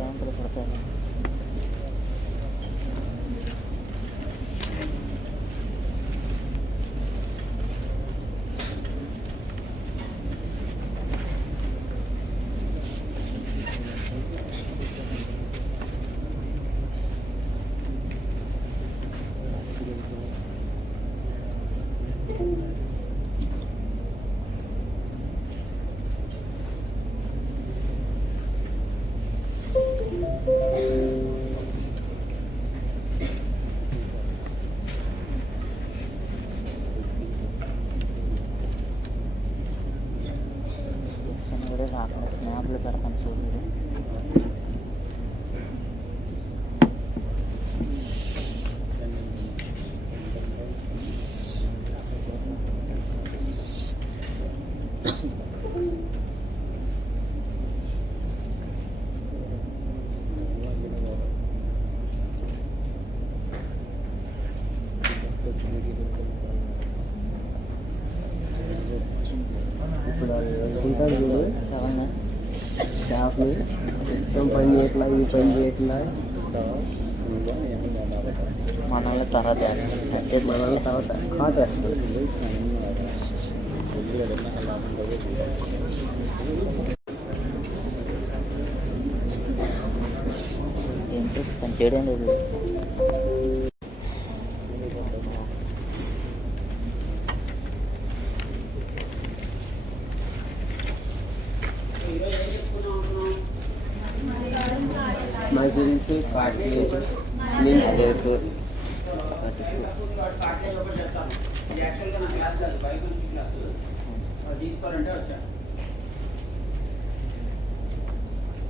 రాంపులు పడతారు. స్నాప్లు పెడతాను చూడండి. ఇప్పుడు ఉంటాను చూడు స్టాఫ్ని సిస్టమ్ పని చేయట్లా, ఈ పని చేయట్లా, మన వాళ్ళ తర్వాత అంటే మన వాళ్ళ తర్వాత కాటేస్తుంది. ఏంటో పని చేయడం లేదు. మజిల్స్ కార్టిలేజ్ మీన్స్ రేపు తీసుకోవాలంటే వచ్చాను.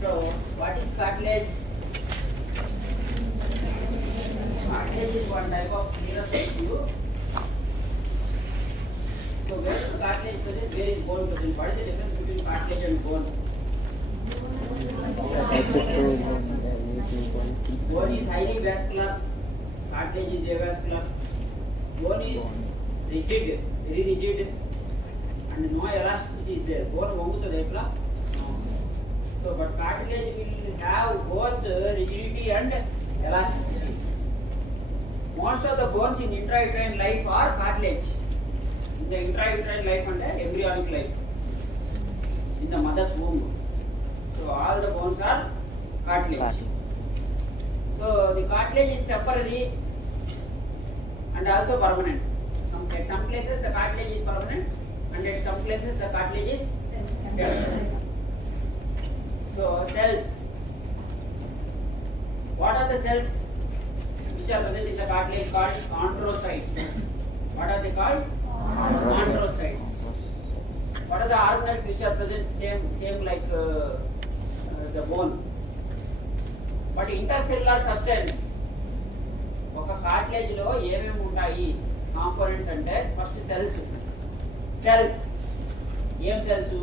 So what is cartilage? Cartilage is one type of nerve tissue. So where is cartilage present? Where is bone present? What is the difference between cartilage and bone? Bone is highly vascular. Cartilage is avascular. Bone is rigid, very rigid, and no elasticity is there. Bone vangutada etla? No. So but cartilage will have both rigidity and elasticity. Most of the bones in intrauterine life are cartilage. In the intrauterine life and embryonic life, in the mother's womb. So all the bones are cartilage. So the cartilage is temporary and also permanent. At some places the cartilage is permanent, and at some places the cartilage is temporary. So cells. What are the cells which are present in the cartilage called chondrocytes? What are they called? Chondrocytes. What are the organelles which are present same like the bone? But intercellular substance, ఒక cartilage లో ఏమేమి ఉంటాయి components అంటే first cells. ఏం cells?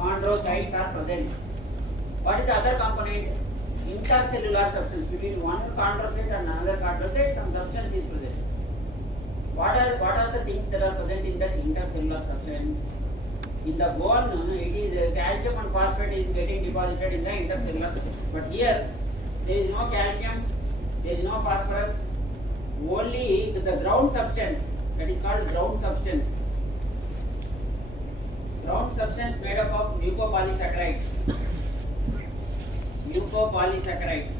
chondrocytes are present. What is the other component? Intercellular substance. Between one chondrocyte and another chondrocyte, some substance is present. What are the things that are present in that intercellular substance? In the bone, it is calcium and phosphate is getting deposited in the intercellular substance. But here, there is no calcium, there is no phosphorus, only the ground substance, that is called ground substance. Ground substance made up of mucopolysaccharides. Mucopolysaccharides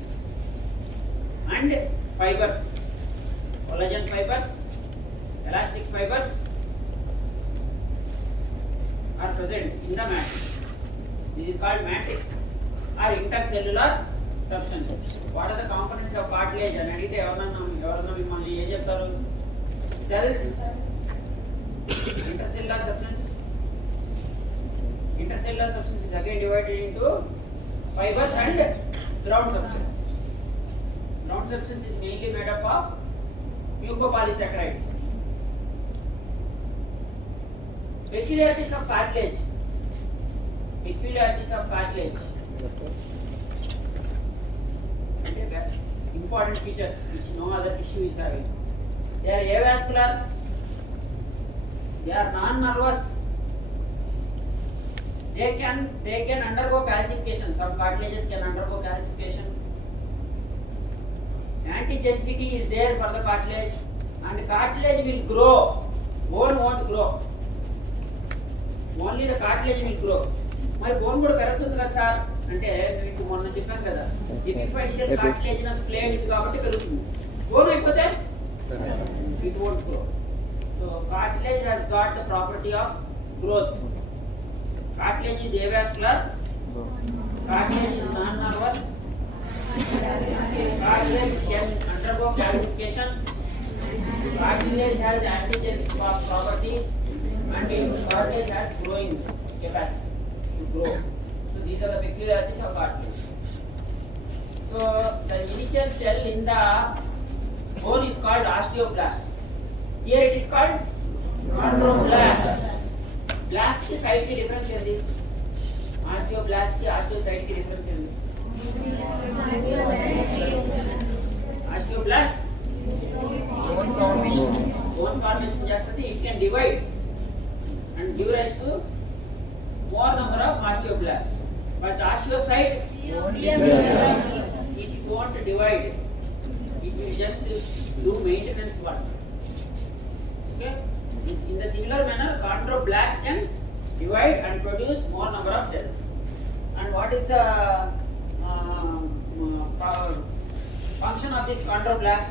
and fibers, collagen fibers, elastic fibers are present in the matrix. This is called matrix or intercellular substances. What are the components of cartilage? And adite evarna mimmalni em cheptaru? Cells, intercellular substance. Intercellular substance is again divided into fibers and ground substance. Ground substance is mainly made up of mucopolysaccharides. Peculiarities of cartilage. important features which no other tissue is having. They are avascular, they are non-nervous, they can undergo calcification. Some cartilages can undergo calcification. Antigenicity is there for the cartilage, and cartilage will grow, bone won't grow, only the cartilage will grow. మరి bone కూడా పెరుగుతుంది కదా sir అంటే మీకు మొన్న చెప్పాను కదా, ఎపిఫైషియల్ cartilaginous plate కాబట్టి పెరుగుతుంది. బోన్ అయిపోతే it won't grow. So cartilage has got the property of growth. Cartilage is avascular, cartilage is non-nervous, cartilage can undergo calcification, cartilage has antigenic property, and cartilage has growing capacity to grow. So these are the peculiarities of cartilage. So the initial cell in the bone is called osteoblast. Here it is called chondroblast. Blast की side की difference क्या है? Osteoblast की osteocyte की difference क्या है? Osteoblast bone formation చేస్తుంది. It can divide and give rise to more number of osteoblasts. But osteocyte it won't divide. It will just do maintenance work. Okay? In the similar manner, chondroblast can divide and produce more number of cells. And what is the function of this chondroblast?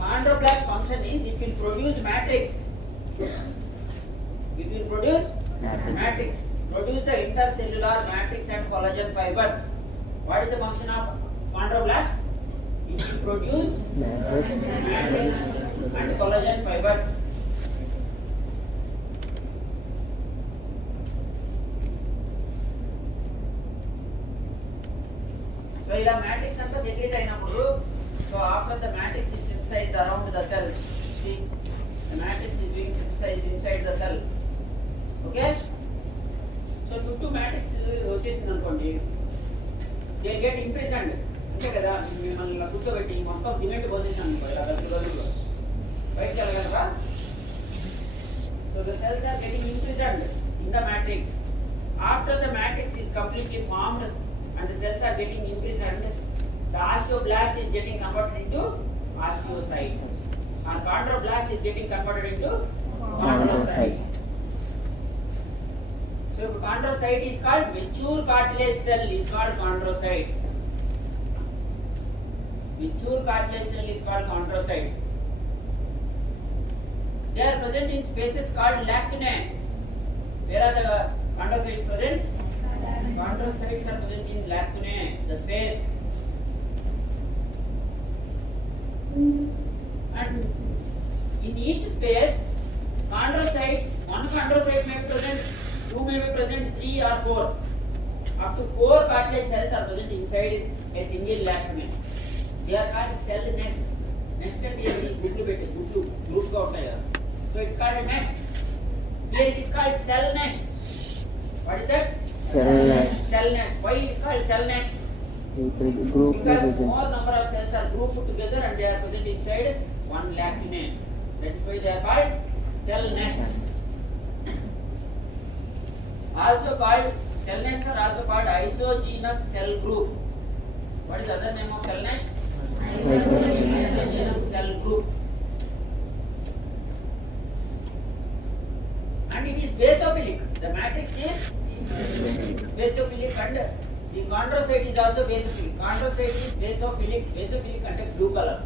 Chondroblast function is it will produce matrix. It will produce matrix. Produce the intercellular matrix and collagen fibers. What is the function of chondroblast? It will produce matrix and collagen fibers. So ఇలా matrix అంతా secrete అయినప్పుడు, so after the matrix is synthesized around the cell, see the matrix is being synthesized inside the cell. Okay? So చుట్టూ matrix వచ్చేసింది అనుకోండి, they get imprisoned. అంతే కదా, మిమ్మల్ని ఇలా కూర్చోబెట్టి మొత్తం సిమెంట్ పోసేసాను అనుకో, ఇలా రోజుల్లో బయటకు వెళ్ళగలరా? So the cells are getting imprisoned in the matrix. After the matrix is completely formed and the cells are getting imprisoned, the osteoblast is getting converted into osteocyte, and chondroblast is getting converted into chondrocyte. So chondrocyte is called mature cartilage cell is called chondrocyte. Mature cartilage cell is called chondrocyte. They are present in spaces called lacunae. Where are the chondrocytes present? Chondrocytes are present in lacunae, the space. And in each space, chondrocytes, one chondrocyte may be present, two may be present, 3 or 4. Up to 4 cartilage cells are present inside a single lacunae. They are called cell nests. Nested here is group గా ఉంటాయి కదా. So it's called a nest. Here it is called cell nest. What is that? Cell nest. Cell nest. Why it is called cell nest? Group Because more number of cells are grouped together and they are present inside one lacunae. That is why they are called cell nests. Also called cell nests are also called isogenous cell group. What is the other name of cell nest? Isogenous cell group. And it is basophilic. The matrix is basophilic and the chondrocyte is also basophilic. Chondrocyte is basophilic. Basophilic అంటే blue color.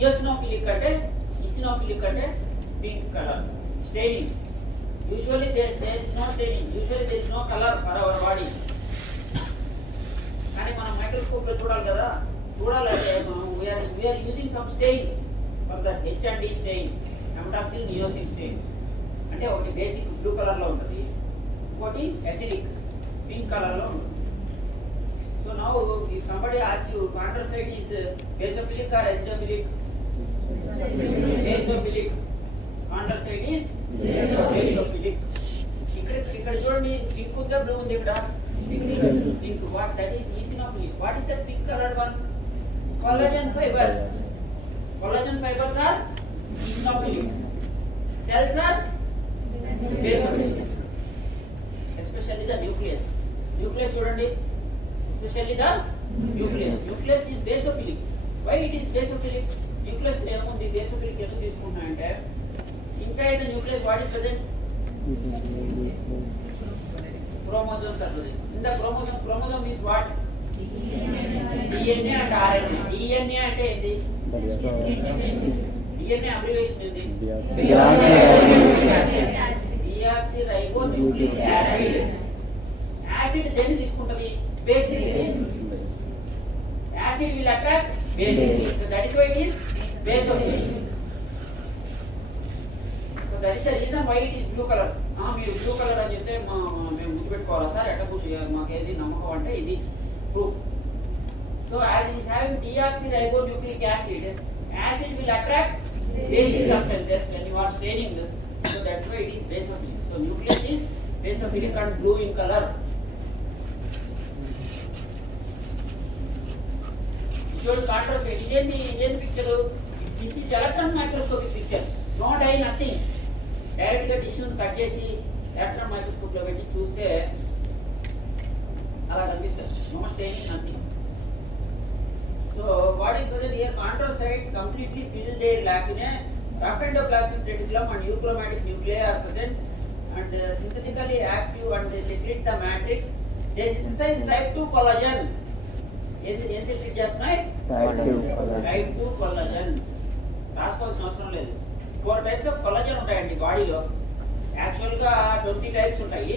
Eosinophilic అంటే pink color. Staining. Usually there is no staining. Usually there is no color for our body. కానీ మనం microscope లో చూడాలంటే మనం we are using some stains for the H&D stain, amatoxyl niacin stain. అంటే ఒకటి basic blue colour లో ఉంటుంది, ఇంకోటి అసిడిక్ పింక్ కలర్ లో ఉంటుంది. So now if somebody asks you chondrocyte is basophilic or acidophilic? Basophilic. Chondrocyte is basophilic. ఇక్కడ చూడండి, pink ఉందా బ్లూ ఉంది? ఇక్కడ pink. What that is eosinophilic. What is that pink colored one? Collagen fibers. Collagen fibers are eosinophilic. Cells are basophilic. Especially the nucleus. Nucleus చూడండి. Especially the nucleus. Nucleus is basophilic. Why it is basophilic? Nucleus ఏముంది basophilic ఎందుకు తీసుకుంటున్నా అంటే inside the nucleus what is present? Chromosomes are present. In the chromosome means what? DNA and RNA. DNA అంటే ఏంది? DNA abbreviation ఏంది? Deoxyribonucleic acid. Acid దేన్ని తీసుకుంటది? Basic acid. Acid will attract basic. So that is why it is basophilic. So that is the reason why it is blue color. మీరు blue colour అని చెప్తే మేము గుర్తుపెట్టుకోవాలా sir ఎట్లా మాకు ఏది నమ్మకం అంటే ఇది proof. So as it is having deoxyribonucleic acid, acid will attract basic substances when you are staining. So that's why it is basophilic. So nucleus is basophilic and blue in color. చూడు contrast ఇదేంటి picture? This is electron microscopic picture. No dye nothing. Direct గా టిష్యూని cut చేసి electron microscope లో పెట్టి చూస్తే అలా కనిపిస్తుంది. No staining nothing. So what is present here? chondrocytes completely fill their lacunae. Rough endoplasmic reticulum and euchromatic nuclei are present and synthetically active and they secrete the matrix. They synthesize type 2 collagen. ఏం secret చేస్తున్నాయి? Type 2 collagen. రాసుకోవాల్సిన అవసరం లేదు. 4 types of collagen ఉంటాయండి బాడీలో. Actual గా 20 types ఉంటాయి.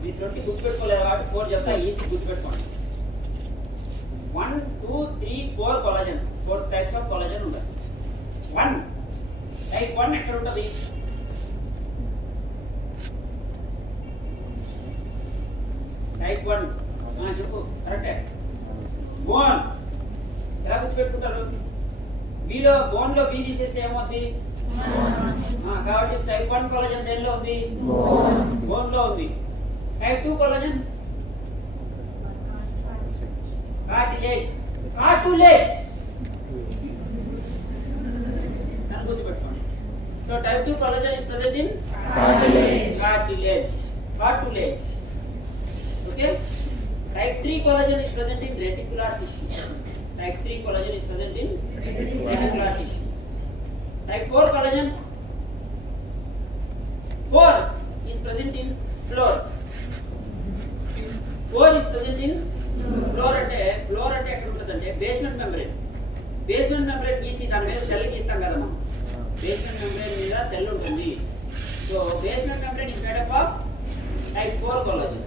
మీరు 20 గుర్తుపెట్టుకోలేరు కాబట్టి 4 చెప్తా, ఈజీ గుర్తుపెట్టుకోండి. 1, 2, 3, 4 కొల్లాజన్. 4 టైప్స్ ఆఫ్ కొల్లాజన్ ఉంటాయి. 1 టైప్ 1 ఎక్కడ ఉంటుంది? టైప్ 1 చెప్పు కరెక్టే. బోన్ ఎలా గుర్తుపెట్టుకుంటారు? మీలో బోన్ లో బీ తీసేస్తే ఏమవుతుంది? కాబట్టి టైప్ 1 కొల్లాజన్ దేనిలో ఉంది? బోన్ లో ఉంది. Type 2 collagen cartilage. దాన్ని గుర్తుపెట్టుకోండి. So type 2 collagen is present in cartilage. Okay. Type 3 collagen is present in reticular tissue. Type 3 collagen is present in reticular tissue. Type 4 collagen 4 is present in floor. 4 is present in floor అంటే ఎక్కడ ఉంటుందంటే basement membrane. Basement membrane గీసి దాని మీద cell గీస్తాం కదా మనం. Basement membrane మీద cell ఉంటుంది. So basement membrane is made up of type 4 collagen.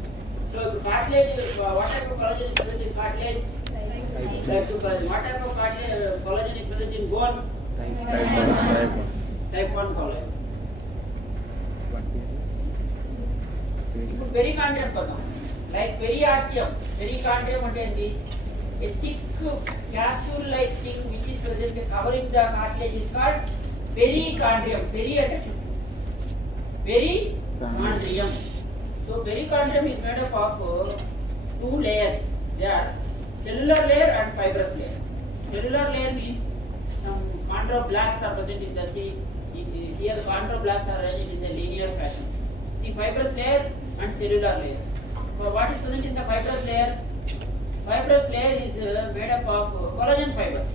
So cartilage, what type of collagen is present in cartilage? Type 2 collagen. What type of collagen is present in bone? Type 1 collagen. Pericardium padam. Like periartium. Pericardium అంటే ఏంటి? A thick capsule-like thing which is present covering the cartilage is called pericardium. Peri అంటే చుట్టూ. Pericardium. So pericardium is made up of 2 layers. They are cellular layer and fibrous layer. Cellular layer means some chondroblasts are present in the sea. Here chondroblasts are arranged in a linear fashion. See fibrous layer and cellular layer. So what is present in the fibrous layer? Fibrous layer is made up of collagen fibers.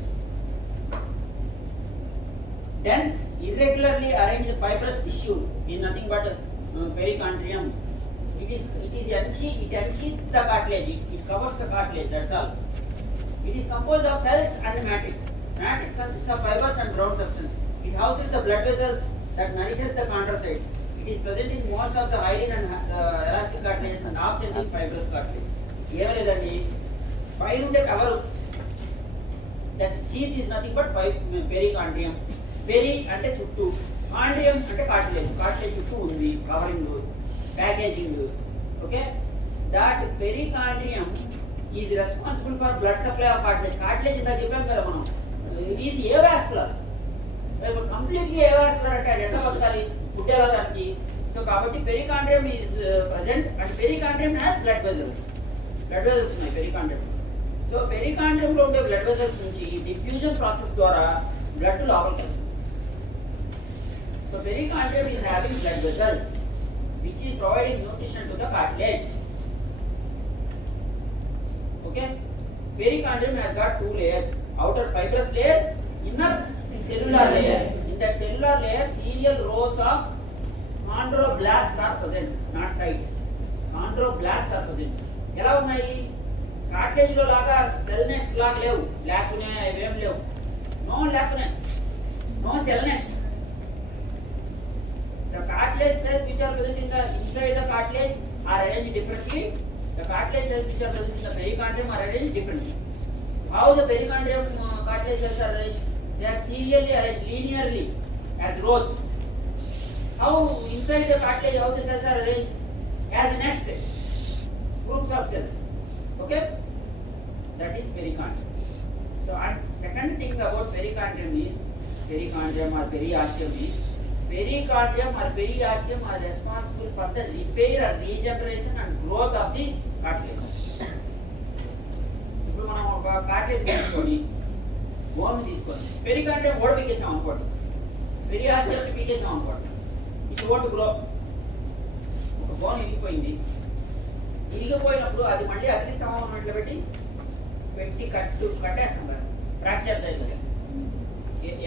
Dense, irregularly arranged fibrous tissue is nothing but pericardium. It unsheaths the cartilage. It covers the cartilage. That's all. It is composed of cells and matrix. Matrix consists of fibers and ground substance. It houses the blood vessels that nourishes the chondrocytes. It is present in most of the hyaline and elastic cartilages and absent in fibrous cartilage. Here is the pyruvate cover. That sheath is nothing but pericardium. Peri ante chuttu. Cardium ante cartilage. Cartilage chuttu undi covering packaging. Okay. That pericardium is responsible for blood supply of cartilage. Cartilage inda cheppam kada manam. It is avascular. Completely avascular ante adi enta bakali puttela daniki. So kabatti pericardium is present and pericardium has blood vessels. Blood vessels ఉన్నాయి pericardium. So పెరికాండ్రియంలో ఉండే blood vessels నుంచి diffusion process ద్వారా blood లోపలికి వెళ్తుంది. So pericardium is having blood vessels which is providing nutrition to the cartilage. Okay, pericardium has got two layers: outer fibrous layer, inner cellular layer. In that cellular layer, serial rows of chondroblasts are present, not side. Chondroblasts are present. ఎలా ఉన్నాయి? Cartilage లో లాగా cell NEFT లాగా లేవు, lacunae ఏం లేవు. No lacunae, no cell nest. The cartilage cells which are present in the inside the cartilage are arranged differently. The cartilage cells which are present in the pericardium are arranged differently. How the pericardium cartilage cells are arranged? They are serially arranged linearly as rows. How inside the cartilage, how the cells are arranged? As nest groups of cells. Okay, that is pericardium. So, and second thing about pericardium is pericardium or periosteum is pericardium or periosteum are responsible for the repair and regeneration and growth of the cartilage. ఇప్పుడు మనం ఒక cartilage తీసుకొని bone తీసుకొని పెరికాండియం ఓడ పీకేసాం అనుకోండి, పెరియాస్టియం పీకేసాం అనుకోండి, it won't grow. ఒక bone ఇరిగిపోయినప్పుడు అది మళ్ళీ అతికిస్తామో అన్నట్లు పెట్టి కట్టేస్తాం కదా, ఫ్రాక్చర్ అవుతుంది.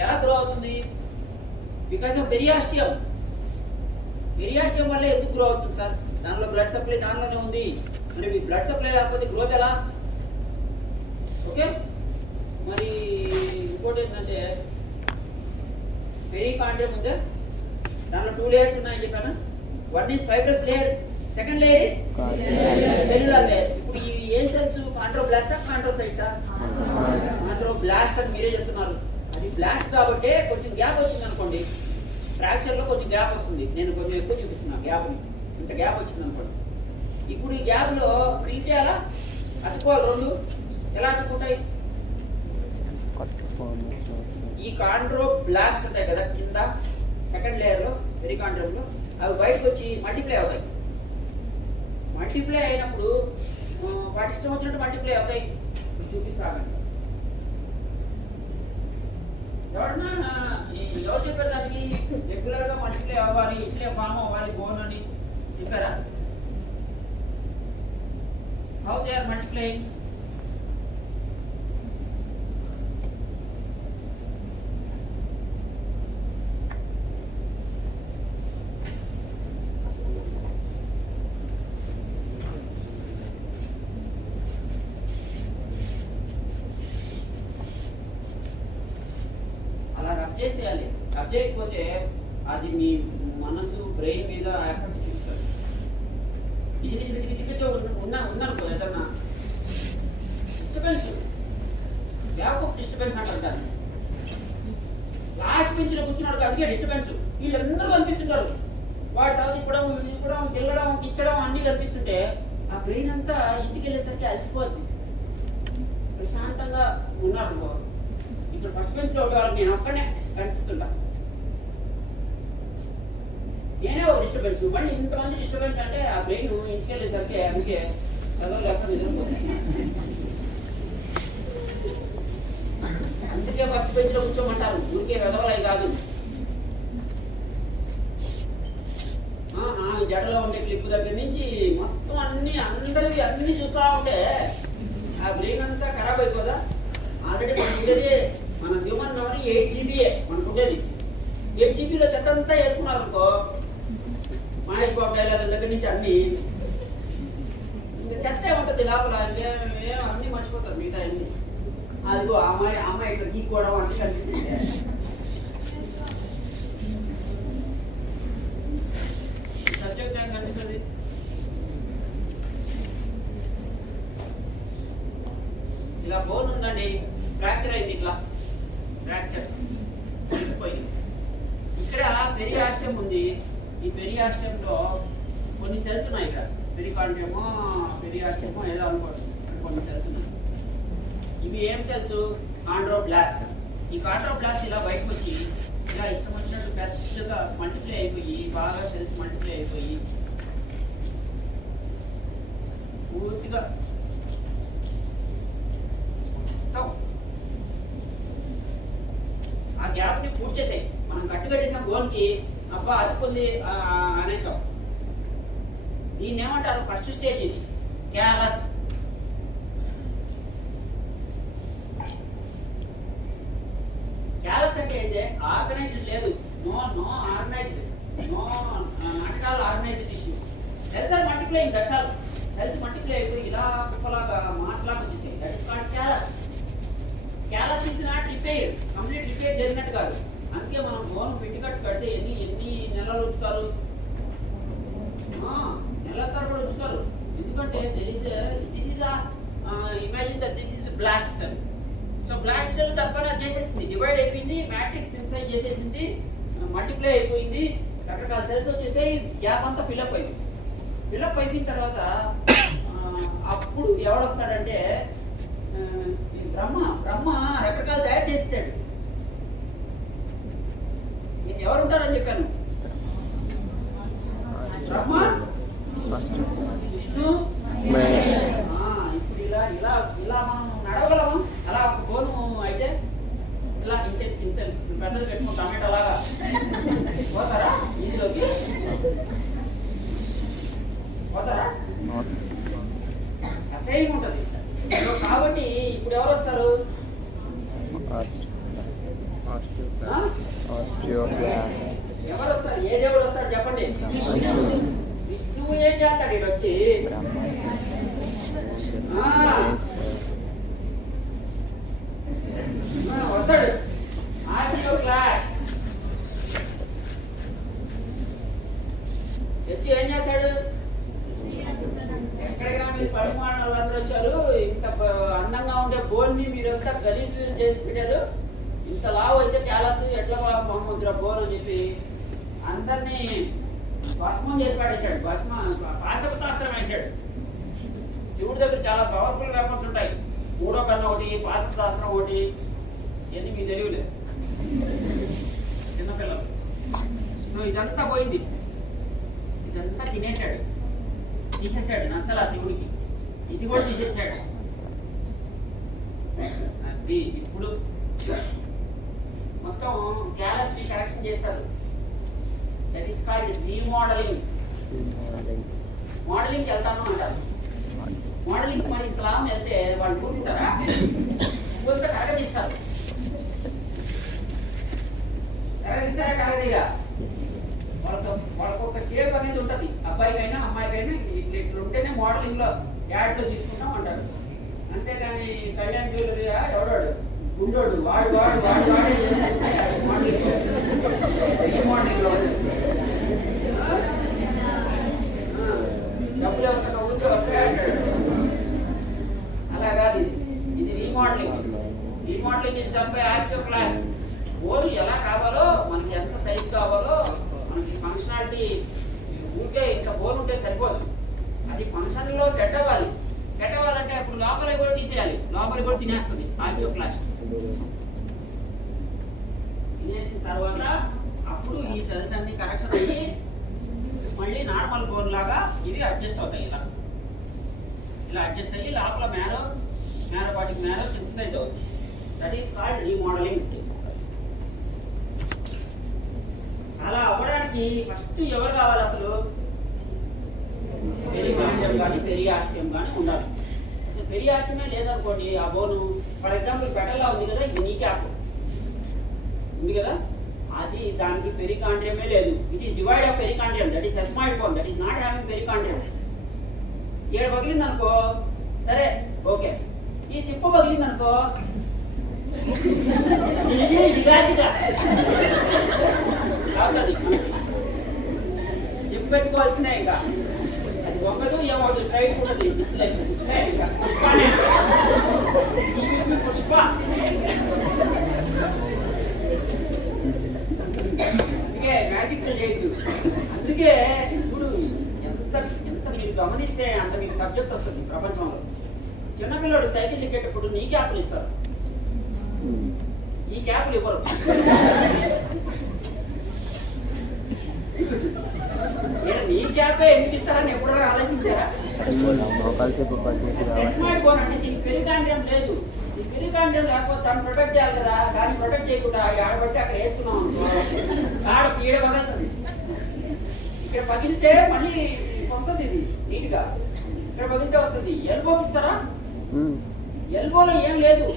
ఎలా గ్రో అవుతుంది? Because of పెరియాస్టియం. పెరియాస్టియం వల్ల ఎందుకు గ్రో అవుతుంది సార్? దానిలో బ్లడ్ సప్లై దానిలోనే ఉంది. మరి బ్లడ్ సప్లై లేకపోతే గ్రోత్ ఎలా? ఓకే, మరి ఇంకోటి ఏంటంటే పెరికాండియం ఉంది, దానిలో 2 లేయర్స్ ఉన్నాయని చెప్పాను. One is fibrous layer, second layer is cellular layer. ఇప్పుడు ఈ ఏం సెల్స్? కాండ్రోబ్లాస్టా కాండ్రోసైట్సా? కాండ్రోబ్లాస్ట్ అని మీరే చెప్తున్నారు. అది బ్లాస్ట్ కాబట్టి కొంచెం గ్యాప్ వచ్చింది అనుకోండి, ఫ్రాక్చర్ లో కొంచెం గ్యాప్ వస్తుంది. నేను కొంచెం ఎక్కువ చూపిస్తున్నాను గ్యాప్, ఇంత గ్యాప్ వచ్చింది అనుకోండి. ఇప్పుడు ఈ గ్యాప్ లో ఫిల్ చేయాలా? అతుకోవాలి. రెండు ఎలా అతుకుంటాయి? ఈ కాండ్రోబ్లాస్ట్ ఉంటాయి కదా కింద సెకండ్ లేయర్ లో పెరికాండ్రియం లో, అవి బయటకు వచ్చి మల్టిప్లై అవుతాయి. మల్టిప్లై అయినప్పుడు వాటి ఇష్టం వచ్చినట్టు మల్టిప్లై అవుతాయి. చూపిస్తాను. ఎవరు చెప్పారు దానికి? రెగ్యులర్ గా మల్టిప్లై అవ్వాలి, ఇట్లే ఫామ్ అవ్వాలి బోన్ అని చెప్పారా? How they are multiplying? చేసేయాలి. రబ్ చేయకపోతే అది మీ మనసు బ్రెయిన్ మీద ఎఫెక్ట్ చూపిస్తుంది. చిక్కిచో ఉన్నానుకో ఏదన్నా డిస్టర్బెన్స్, గ్యాప్ ఆఫ్ డిస్టర్బెన్స్ అంటారు. లాస్ట్ బెంచ్లో కూర్చున్నాడు, అందుకే డిస్టర్బెన్స్. వీళ్ళందరూ కనిపిస్తుంటారు. వాడు తర్వాత ఇప్పడం, గెల్లడం, ఇచ్చడం అన్నీ కనిపిస్తుంటే ఆ బ్రెయిన్ అంతా ఇంటికి వెళ్ళేసరికి అలసిపోద్ది. ప్రశాంతంగా ఉన్నాడు. ఇక్కడ ఫస్ట్ బెంచ్ లో ఉండేవాళ్ళు నేను ఒక్కనే కనిపిస్తుంటా. నేనే ఒక డిస్టర్బెన్స్, మళ్ళీ ఇంతమంది డిస్టర్బెన్స్ అంటే ఆ బ్రెయిన్ ఇంటికి వెళ్ళేసరికి అందుకే చదవలేక నిద్రపోతుంది. అందుకే ఫస్ట్ బెంచ్ లో కూర్చోమంటారు, ఊరికే వెదవలై కాదు. జడలో ఉండే క్లిప్ దగ్గర నుంచి మొత్తం అందరివి అన్ని చూస్తా ఉంటే ఆ బ్రెయిన్ అంతా ఖరాబ్ అయిపోదా? ఆల్రెడీ మనం ఉండేది మన హ్యూమన్ మెమరీ 8 GB మనకు ఉండేది. 8 GB చెత్త అంతా వేసుకున్నారు అనుకో, మహేష్ బాబు డైలాగ్ దగ్గర నుంచి అన్ని ఇంకా చెత్త ఉంటుంది లోపల. అన్ని మర్చిపోతారు మిగతా అన్ని. అదిగో అమ్మాయి ఇక్కడ గీక్కోవడం అంటే కనిపిస్తుంది. సబ్జెక్ట్ ఏం కనిపిస్తుంది? ఇలా బోన్ ఉందండి, ఫ్రాక్చర్ అయింది, ఇట్లా ఫ్రాక్చర్ పోయింది. ఇక్కడ పెరియాస్టియం ఉంది. ఈ పెరియాస్టియంలో కొన్ని సెల్స్ ఉన్నాయి. ఇక్కడ పెరికాండియమో పెరియాస్టియమో ఏదో అనుకోవచ్చు, కొన్ని సెల్స్ ఉన్నాయి. ఇవి ఏం సెల్స్? కాండ్రోబ్లాస్ట్. ఈ కాండ్రోబ్లాస్ట్ ఇలా బయటకు వచ్చి ఇలా ఇష్టం వచ్చినట్టు పెద్దగా మల్టిప్లై అయిపోయి, బాగా సెల్స్ మల్టిప్లై అయిపోయి పూర్తిగా కట్టు కట్టేసాం బోన్కి, అబ్బా అతుకుంది అనేసాం. దీన్ని ఏమంటారు? ఫస్ట్ స్టేజ్ ఇది క్యాలస్. క్యాలస్ అంటే ఏంటి? ఆర్గనైజ్డ్ లేదు, నో ఆర్గనైజ్డ్, నో నాటకాలు organised tissue. Cells are multiplying, that's all. Cells multiply అయిపోయి ఇలా కుప్పలాగా మాట్లాగా వచ్చేసాయి. That is called callus. Callus is not repair, complete repair జరిగినట్టు కాదు. అందుకే మనం బోన్ పెట్టికట్టు కడితే ఎన్ని నెలలు ఉంచుతారు? నెలల తరబడి ఉంచుతారు. ఎందుకంటే imagine that this is black cell. So black cell తప్పన చేసేసింది, డివైడ్ అయిపోయింది, మ్యాట్రిక్స్ ఇన్సైడ్ చేసేసింది, మల్టిప్లై అయిపోయింది, రకరకాల సెల్స్ వచ్చేసాయి, గ్యాప్ అంతా ఫిల్అప్ అయింది. ఫిల్అప్ అయిపోయిన తర్వాత అప్పుడు ఎవడు వస్తాడంటే బ్రహ్మ రకరకాలు తయారు చేసేసాడు. నేను ఎవరు ఉంటారని చెప్పాను? బ్రహ్మ, విష్ణు, ఇప్పుడు ఇలా ఇలా ఇలా మనం నడవగలమా? అలా ఒక బోను అయితే ఇలా ఇంత ఇంత పెద్దది పెట్టుకుని టమాటో లాగా పోతారా? ఇంట్లోకి పోతారా? అసహ్యం ఉంటుంది. కాబట్టి ఇప్పుడు ఎవరు వస్తారు? ఎవరు వస్తారు? ఏ దేవుడు వస్తాడు చెప్పండి? విష్ణువు ఏం చేస్తాడు? ఈడు వచ్చి వస్తాడు ఆర్టికల్ క్లాస్ వచ్చి ఏం చేస్తాడు? ఎక్కడైనా మీరు పరిమాణాలు అందరూ వచ్చారు, ఇంత అందంగా ఉండే బోన్ని మీరంతా గలీజ్ చేసి పెట్టారు, ఇంత లావు అయితే క్యాలస్ ఎట్లా మహమ్మద్రా బోన్ అని చెప్పి అందరినీ భస్మం చేసి పడేశాడు. పాశుపతాస్త్రం వేశాడు. శివుడి దగ్గర చాలా పవర్ఫుల్ వెపన్స్ ఉంటాయి. మూడో కన్నా ఒకటి, పాశుపతాస్త్రం ఒకటి, ఇవన్నీ మీకు తెలియలేదు చిన్నపిల్లలు. సో ఇదంతా పోయింది, ఇదంతా తినేశాడు, తీసేశాడు. నచ్చలా శివుడికి, ఇది కూడా తీసేశాడు. అది ఇప్పుడు మొత్తం క్యాలస్ ని కరెక్షన్ చేస్తారు. That is called remodelling. Modelling వెళ్తాను అంటారు. మోడలింగ్ మరి ఇంత లాభం వెళ్తే వాళ్ళు కూర్చుంటారా? ఇంకొంత కరగదీస్తారు. కరగదీస్తారా? కరగదీగా వాళ్ళకు ఒక షేప్ అనేది ఉంటుంది. అబ్బాయికైనా అమ్మాయికైనా ఇట్లా ఉంటేనే మోడలింగ్ లో యాడ్ లో తీసుకుంటాం అంటారు. అంతేగాని కళ్యాణ్ జ్యువెలరీ ఎవడాడు గుండోడు వాడు వాడే మోడలింగ్ లో డబ్బులు ఎవరికైనా ఉంటే వస్తాయంటాడు. అలా కాదు, ఇది రీమోడలింగ్. రీమోడలింగ్ ఇది తప్ప యాక్టివ్ క్లాస్. బోన్ ఎలా కావాలో, మనకి ఎంత సైజ్ కావాలో, మనకి ఫంక్షనాలిటీ ఉంటే ఇంకా బోన్ ఉంటే సరిపోదు. అది ఫంక్షన్ లో సెట్ అవ్వాలి. సెట్ అవ్వాలంటే అప్పుడు లోపలికి కూడా తీసేయాలి, లోపలికి కూడా తినేస్తుంది యాక్టివ్ క్లాస్. తినేసిన తర్వాత అప్పుడు ఈ సెల్స్ అన్ని కరెక్షన్ అయ్యి మళ్ళీ నార్మల్ బోన్ లాగా ఇవి అడ్జస్ట్ అవుతాయి. ఇలా అడ్జస్ట్ అయ్యి లోపల మ్యారోబాటిక్ మ్యారో సింథసైజ్ అవుతుంది. That is called remodelling. అలా అవ్వడానికి ఫస్ట్ ఎవరు కావాలి? అసలు పెరికాండియం కానీ పెరియాస్టియం కానీ ఉండాలి. అసలు పెరియాస్టియమే లేదనుకోండి, ఆ బోను ఫర్ ఎగ్జాంపుల్ బెటర్లా ఉంది కదా, ఇది నీ క్యాప్ ఉంది కదా, అది దానికి పెరికాండ్రియమే లేదు. It is devoid of pericardium. That is sesamoid bone. That is not having pericardium. ఇక్కడ పగిలింది అనుకో, సరే ఓకే. ఈ చిప్ప పగిలింది అనుకో, చెప్పెట్టుకోవాల్సిందే. ఇంకా అది ఒక్కదు ఏమవుతుంది, ట్రైట్ ఉంటుంది. పుష్ప అందుకే మ్యాజిక్ చేయొచ్చు. అందుకే ఇప్పుడు ఎంత ఎంత మీరు గమనిస్తే అంత మీకు సబ్జెక్ట్ వస్తుంది ప్రపంచంలో. చిన్నపిల్లడు సైకిల్ ఎక్కేటప్పుడు నీ క్యాప్లు ఇస్తారు, ఈ క్యాప్లు ఇవ్వరు. నీ క్యాపే ఎందుకు ఇస్తారని ఎప్పుడైనా ఆలోచించారా? దీనికి పెరికాండ్రియం లేదు. ఈ పిలికాంటే లేకపోతే తను ప్రొటెక్ట్ చేయాలి కదా, దాన్ని ప్రొటెక్ట్ చేయకుండా ఆడబట్టి అక్కడ వేసుకున్నాం అనుకో ఆడ పీడ పగలుతుంది. ఇక్కడ పగిలితే మళ్ళీ వస్తుంది, ఇది నీట్గా ఇక్కడ పగిలితే వస్తుంది. ఎల్బోకి ఇస్తారా? ఎల్బోలో ఏం లేదు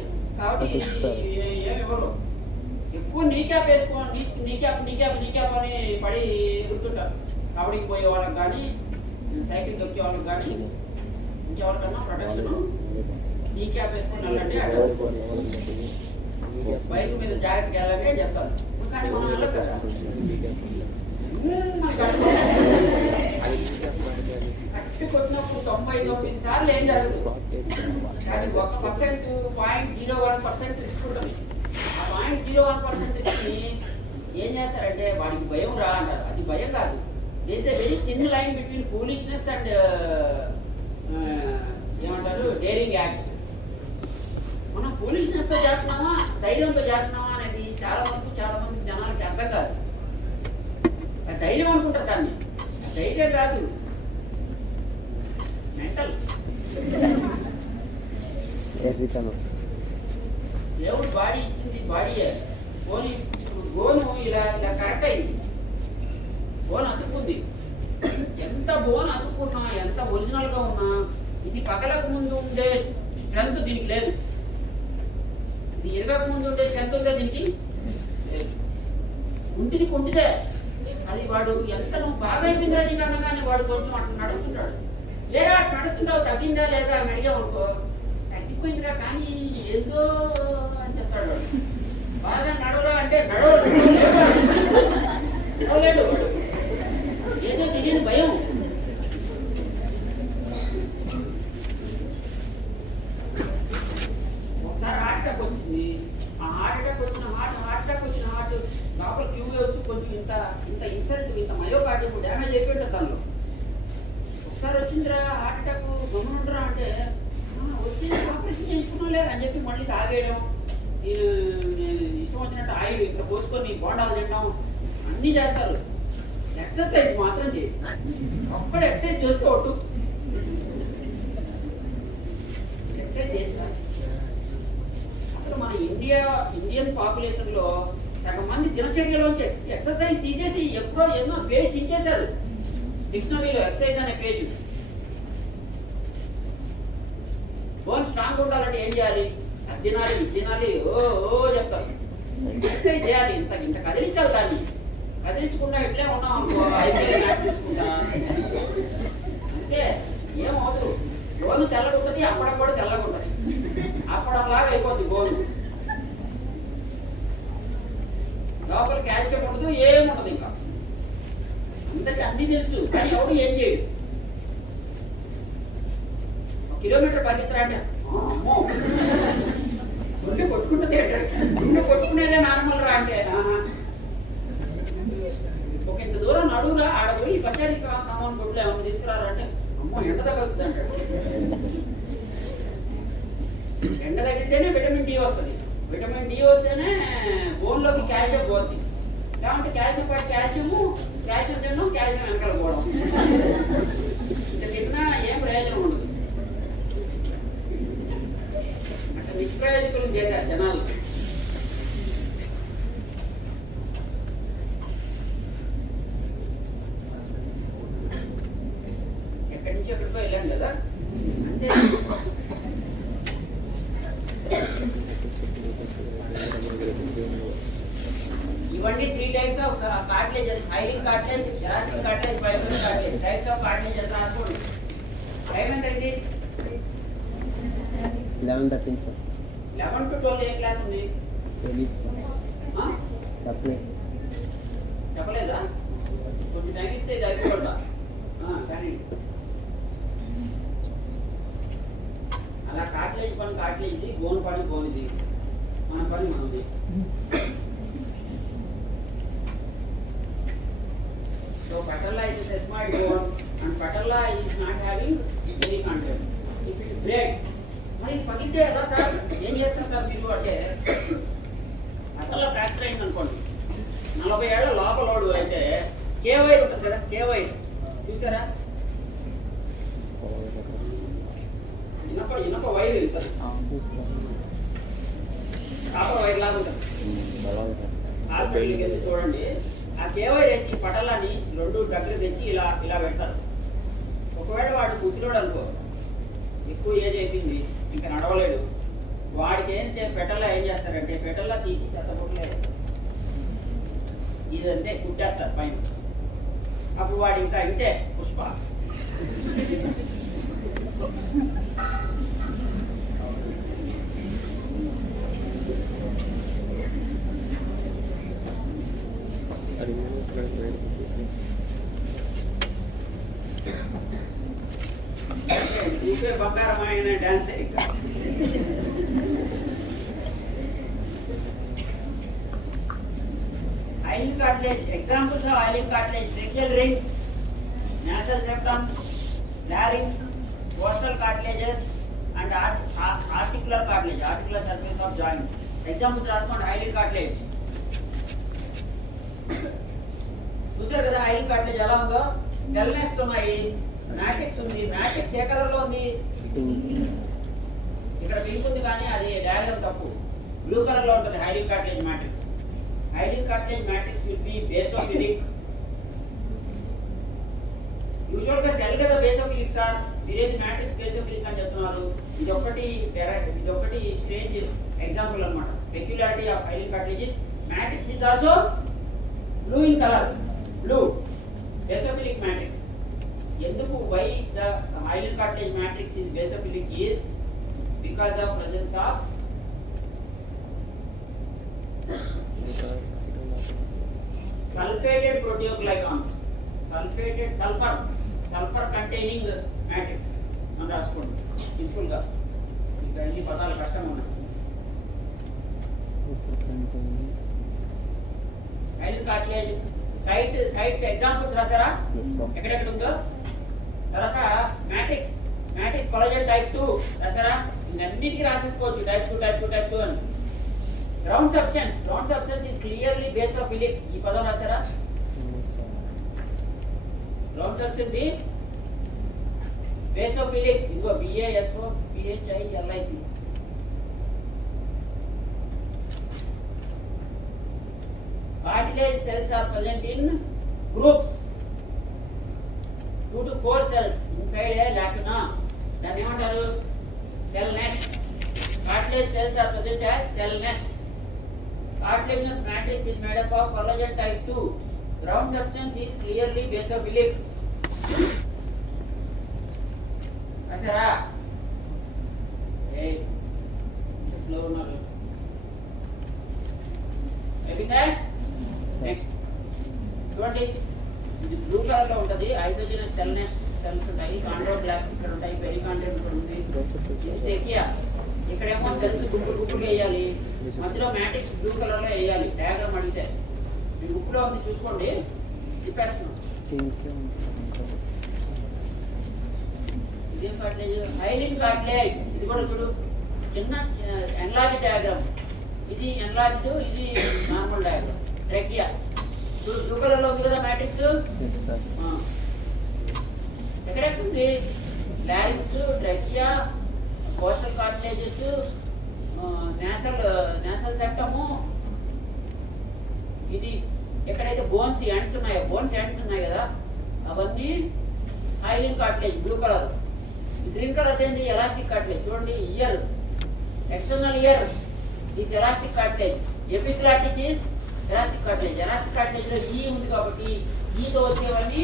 కాబట్టి ఏమి ఇవ్వరు. ఎక్కువ నీక్యాప్ వేసుకోవాలి, నీక్యాప్ అని పడి ఎదుగుతుంటారు. కబడ్డీకి పోయే వాళ్ళకి కానీ సైకిల్ దొక్కే వాళ్ళకి కానీ ఇంకెవరికన్నా ప్రొటెక్షన్ నీక్యాప్ వేసుకొని వెళ్ళండి బైక్ మీద జాగ్రత్తగా వెళ్ళాలి చెప్తారు. కానీ మనం వెళ్ళదు కదా, కట్టి కొట్టినప్పుడు 99 సార్లు ఏం జరగదు. కానీ 1% 0.01% రిస్క్ ఉంటుంది. ఆ 0.01% రిస్క్ని ఏం చేస్తారంటే వాడికి భయం రా అంటారు. అది భయం కాదు. There's a very thin line between foolishness and ఏమంటారు డేరింగ్ యాక్ట్స్. మనం ఫూలిష్నెస్తో చేస్తున్నామా ధైర్యంతో చేస్తున్నామా అనేది చాలా మంది జనాలకి అర్థం కాదు. ధైర్యం అనుకుంటారు దాన్ని, ధైర్యం కాదు, మెంటల్. దేవుడు బాడీ ఇచ్చింది బాడీయే. గోను ఇలా కరెక్ట్ అయింది, బోన్ అతుక్కుంది. ఎంత బోన్ అతుక్కున్నా, ఎంత ఒరిజినల్గా ఉన్నా ఇది పగలకు ముందు ఉండే స్ట్రెంత్ దీనికి లేదు. ఇది ఎరగక ముందు ఉండే స్ట్రెంత్ ఉందే దీనికి ఉంటుంది. కుంటిదే అది. వాడు ఎంత నువ్వు బాగా అయిపోయిందా నీకు అనగానే వాడు కొంచెం అట్లా నడుస్తుంటాడు. లేదా అట్లా నడుస్తుంటావు, తగ్గిందా లేదా అని అడిగావు అనుకో, తగ్గిపోయిందిరా కానీ ఏదో అని చెప్తాడు వాడు. బాగా నడవరా అంటే నడవలేడు, ఏదో తెలియని భయం. ఒకసారి హార్ట్ అటాక్ వచ్చింది. ఆ హార్ట్ అటాక్ వచ్చిన హార్ట్ లోపల క్యూ వేవ్స్ కొంచెం ఇంత ఇన్సల్ట్, ఇంత మయోకార్డియం డ్యామేజ్ అయిపోయింది దానిలో. ఒకసారి వచ్చిందిరా హార్ట్ అటాక్, గమనుండరా అంటే వచ్చింది ఆపరేషన్ చేయించుకున్నాలే అని చెప్పి మళ్ళీ తాగేయడం, ఇష్టం వచ్చినట్టు ఆయిల్ ఇక్కడ పోసుకొని బోండాలు తినడం అన్నీ చేస్తారు. ఎక్సర్సైజ్ మాత్రం చేయి. ఒక్కడు ఎక్సర్సైజ్ చేస్తూ ఒట్టు ఎక్సర్సైజ్ చేసి అసలు మన ఇండియన్ పాపులేషన్లో సగం మంది దినచర్యలోంచి ఎక్సర్సైజ్ తీసేసి ఎన్నో పేజ్ ఇచ్చేశారు. డిక్షనరీలో ఎక్సర్సైజ్ అనే పేజ్. బోన్ స్ట్రాంగ్ ఉండాలంటే ఏం చేయాలి? అది తినాలి ఓ చెప్తారు. ఎక్సర్సైజ్ చేయాలి, ఇంత కదిలించాలి. దాన్ని కదిలించకుండా ఇట్లే ఉన్నాం అనుకో, తీసుకుంటా అంతే ఏమవుతుంది. బోను తెల్లగా ఉంటుంది, అప్పడం కూడా తెల్లగా ఉంటుంది. అప్పడంలాగా అయిపోద్ది బోను. లోపల కాల్షియం ఉండదు, ఏముండదు. ఇంకా అందరికి అన్నీ తెలుసు, కానీ ఎవడు ఏం చేయడు. 1 కిలోమీటర్ పరిగెత్తరా అంటే అమ్మో గుండె కొట్టుకుంటుంది అంటాడు. గుండె కొట్టుకునేదే నార్మల్ రా అంటే ఒక ఇంత దూరం నడువురా ఆడపోయి పచారీ సామాన్ కొట్లు ఏమన్నా తీసుకురారా అంటే అమ్మో ఎండ తగ్గుతుంది అంటాడు. ఎండ తగ్గితేనే విటమిన్ డి వస్తుంది. విటమిన్ డి వస్తేనే బోన్లోకి కాల్షియం పోతుంది. కాబట్టి కాల్షియం పాటు కాల్షియం తిన్నాం, కాల్షియం వెనకాల పోవడం. ఇంత తిన్నా ఏం ప్రయోజనం ఉండదు. అంటే నిష్ప్రయోజకులు చేశారు జనాలు. ఎక్కడి నుంచి ఎక్కడికో వెళ్ళాం కదా అంతే. ఇవన్నీ 3 types of cartilages: hyaline cartilage, thoracic cartilage, fibrous cartilage. Types of cartilages రాసుకోండి. టైం ఎంత అయింది? 11:13 సార్. 11 to 12 ఏ క్లాస్ ఉంది? చెప్పలేదా? కొంచెం టైం ఇస్తే ఇది అయిపోతుందా? కానీ అలా కార్టిలేజ్ పని కార్టిలేజ్, బోన్ పని బోన్ది, మన పని మనది. So patella is a sesamoid bone and patella is not having any content. If it breaks, మరి పగిలితే ఎలా సార్ ఏం చేస్తారు సార్ మీరు అంటే patella ఫ్రాక్చర్ అయింది అనుకోండి. 40 ఏళ్ల లోపలోడు అయితే కేవై ఉంటుంది కదా, కేవై చూసారా? ఇనప వైర్ వెళ్తారు. కాపర్ వైర్ లాగా ఉంటుంది. హాస్పిటల్కి వెళ్ళి చూడండి, ఆ కేవైఎస్ ఈ పటలాన్ని రెండు దగ్గర తెచ్చి ఇలా ఇలా పెడతారు. ఒకవేళ వాడు ముసలోడు అనుకో, ఎక్కువ ఏజ్ అయిపోయింది, ఇంకా నడవలేడు, వాడికి పెట్టల్లా ఏం చేస్తారంటే పెట్టల్లా తీసి చెత్తబుట్టలేదు ఇదంతే కుట్టేస్తారు పైన. అప్పుడు వాడు ఇంకా ఇంతే పుష్ప. బంగారమైన dance Hyaline cartilage. Examples of hyaline cartilage: brachial rings, nasal septum, larynx, costal cartilages, and articular cartilage, articular surface of joints. Examples రాసుకోండి hyaline cartilage. చూసారు కదా hyaline cartilage ఎలా ఉందో? సెల్ నెట్స్ ఉన్నాయి, మ్యాట్రిక్స్ ఉంది. మ్యాట్రిక్స్ ఏ కలర్ లో ఉంది? ఇక్కడ పింక్ ఉంది, కానీ అది డయాగ్రామ్ తప్పు. బ్లూ కలర్ లో ఉంటుంది hyaline cartilage matrix. Hyaline cartilage matrix will be basophilic. Usual గా సెల్ కదా basophilic సార్, ఇదేంటి మ్యాట్రిక్స్ basophilic అని చెప్తున్నారు. ఇది ఒకటి స్టేజ్ ఎగ్జాంపుల్ అన్నమాట. Peculiarity of hyaline cartilage is matrix is also blue in color. Blue basophilic matrix. ఎందుకు why the hyaline cartilage matrix is basophilic is because of presence of sulfated proteoglycans, sulfur containing matrix అని రాసుకోండి simple గా. ఇంకా అన్ని పదాలు కష్టంగా ఉన్నాయి. hyaline cartilage sites examples రాసారా ఎక్కడెక్కడ ఉందో? తర్వాత మ్యాట్రిక్స్ కొలాజన్ టైప్ 2 రాసారా? అన్నిటికీ రాసేసుకోవచ్చు టైప్ 2 అని. Ground substance is clearly basophilic. ఈ పదం రాసారా? Ground substance is basophilic. ఇదిగో BASOPHILIC. Cartilage cells are present in groups 2 to 4 cells inside a lacuna. దాన్ని ఏమంటారు? Cell nest. Cartilage cells are present as cell nest. Cartilaginous matrix is made up of collagen type 2. Ground substance is clearly basophilic. Asara? Hey, slow now. Everything? Next. చూడండి, ఇది blue colour లో ఉంటది. ఐసోజనస్ cells ఉంటాయి, కాండ్రోబ్లాస్ట్ ఇక్కడ ఉంటాయి, పెరికాండియం ఇక్కడ ఉంది. ఇది ట్రెకియా. ఇక్కడేమో సెల్స్ గుంపులుగా వేయాలి, మధ్యలో మ్యాట్రిక్స్ బ్లూ కలర్ లో వేయాలి. డయాగ్రామ్ అడిగితే మీ బుక్ లో ఉంది, చూసుకోండి. చెప్పేస్తున్నాం. హైలిన్ కార్టిలేజ్, ఇది కూడా చూడు, చిన్న ఎన్లార్జ్ డయాగ్రామ్. ఇది ఎన్లార్జ్డ్, ఇది నార్మల్ డయాగ్రామ్. ట్రెకియా చూడు, బ్లూ కలర్ లో ఉంది కదా మ్యాట్రిక్స్. ఎక్కడెక్కుంది? Larynx, trachea, costal cartilages, nasal septum. ఇది ఎక్కడైతే బోన్స్ ఎండ్స్ ఉన్నాయి కదా, అవన్నీ hyaline cartilage blue colour. Green colour ఏంటి? Elastic cartilage. చూడండి, ఇయర్, ఎక్స్టర్నల్ ఇయర్ ఇది elastic cartilage. Epiglottis is elastic cartilage. Elastic cartilage లో ఈ ఉంది కాబట్టి ఈతో వచ్చేవన్నీ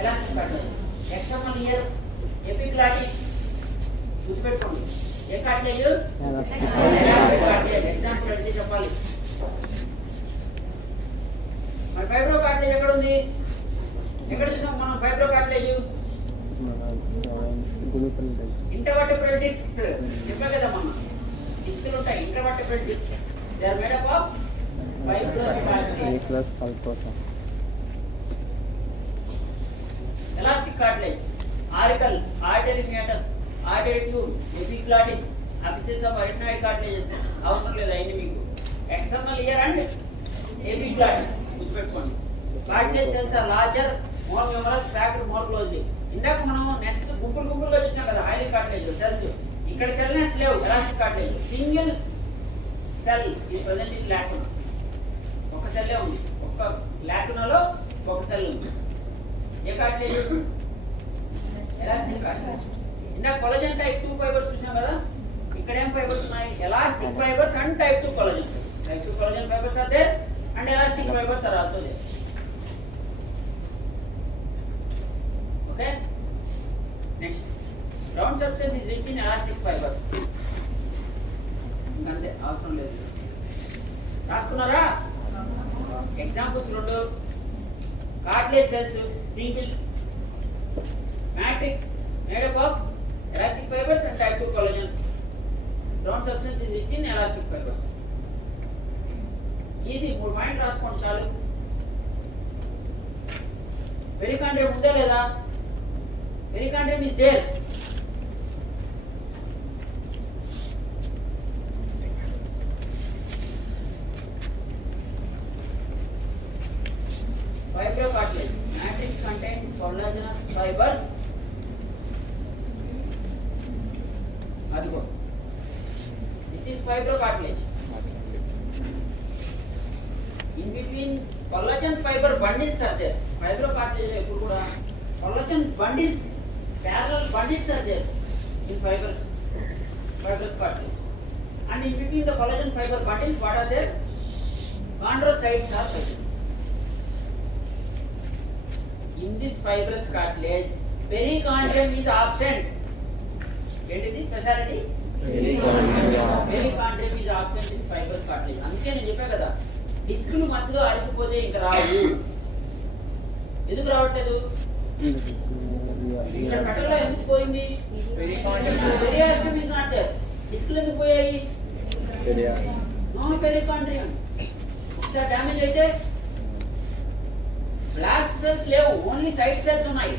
elastic cartilage. External ear, epiglottis గుర్తుపెట్టుకోండి. ఏ కార్టిలేజ్? ఎగ్జాంపుల్ అంటే చెప్పాలి. మరి ఫైబ్రో కార్టిలేజ్ ఎక్కడ ఉంది? ఎక్కడ చూసాం మనం ఫైబ్రో కార్టిలేజ్? Intervertebral discs. చెప్పా కదా మనం, డిస్క్లు ఉంటాయి, intervertebral disc. They are made up of fibrous cartilage. Elastic cartilage, auricle, auditory meatus, auditory tube, epiglottis, apices of arytenoid cartilages. అవసరం లేదు అన్ని మీకు. ఎక్స్టర్నల్ ఇయర్ అండ్ ఎపిగ్లాటిస్ గుర్తుపెట్టుకోండి. Cartilage cells are larger, more numerous, packed more closely. ఇందాక మనం nests గుంపులుగా చూసాం కదా హైలిన్ కార్టిలేజ్ సెల్స్. ఇక్కడ సెల్ నెస్ లేవు elastic cartilage. Single cell is present in lacuna, ఒక సెల్లే ఉంది, ఒక లాకునాలో ఒక సెల్ ఉంది. ఏ కార్టిలేజ్? Elastic cartilage. ఇందాక కొలజన్ టైప్ 2 ఫైబర్స్ చూసాం కదా, ఇక్కడ ఏం ఫైబర్స్ ఉన్నాయి? Elastic fibres and type 2 collagen. Type 2 collagen fibres are there and elastic fibres are also there. Okay, next ground substance is rich in elastic fibres. ఇంకంతే, అవసరం లేదు. రాసుకున్నారా? ఎగ్జాంపుల్స్ రెండు. Cartilage cells single matrix made up of elastic fibers and type 2 collagen. Ground substance is rich in elastic fibers. Easy, 3 point రాసుకోండి చాలు. పెరికాండ్రియం ఉందా లేదా? పెరికాండ్రియం is there. Fibrocartilage. Matrix contains collagenous fibers. అదిగో, this is fibrocartilage. In between collagen fiber bundles are there. Fibrocartilage ఎప్పుడు కూడా collagen bundles, parallel bundles are there in fibrous cartilage. And in between the collagen fiber bundles, what are there? Chondrocytes are present. In this fibrous cartilage, perichondrium is absent. ఏంటిది speciality? పెరికాండ్రియం is absent in fibrous cartilage. అందుకే నేను చెప్పా కదా, డిస్కులు మధ్యలో అరిచిపోతే ఇంకా రావు. ఎందుకు రావట్లేదు? ఇక్కడ మెటల్లో ఎందుకు పోయింది? పెరియాస్ట్రియం is not there. డిస్కులు ఎందుకు పోయాయి? No pericardium. ఒకసారి డ్యామేజ్ అయితే బ్లాస్ట్ సెల్స్ లేవు, ఓన్లీ సైడ్ సెల్స్ ఉన్నాయి.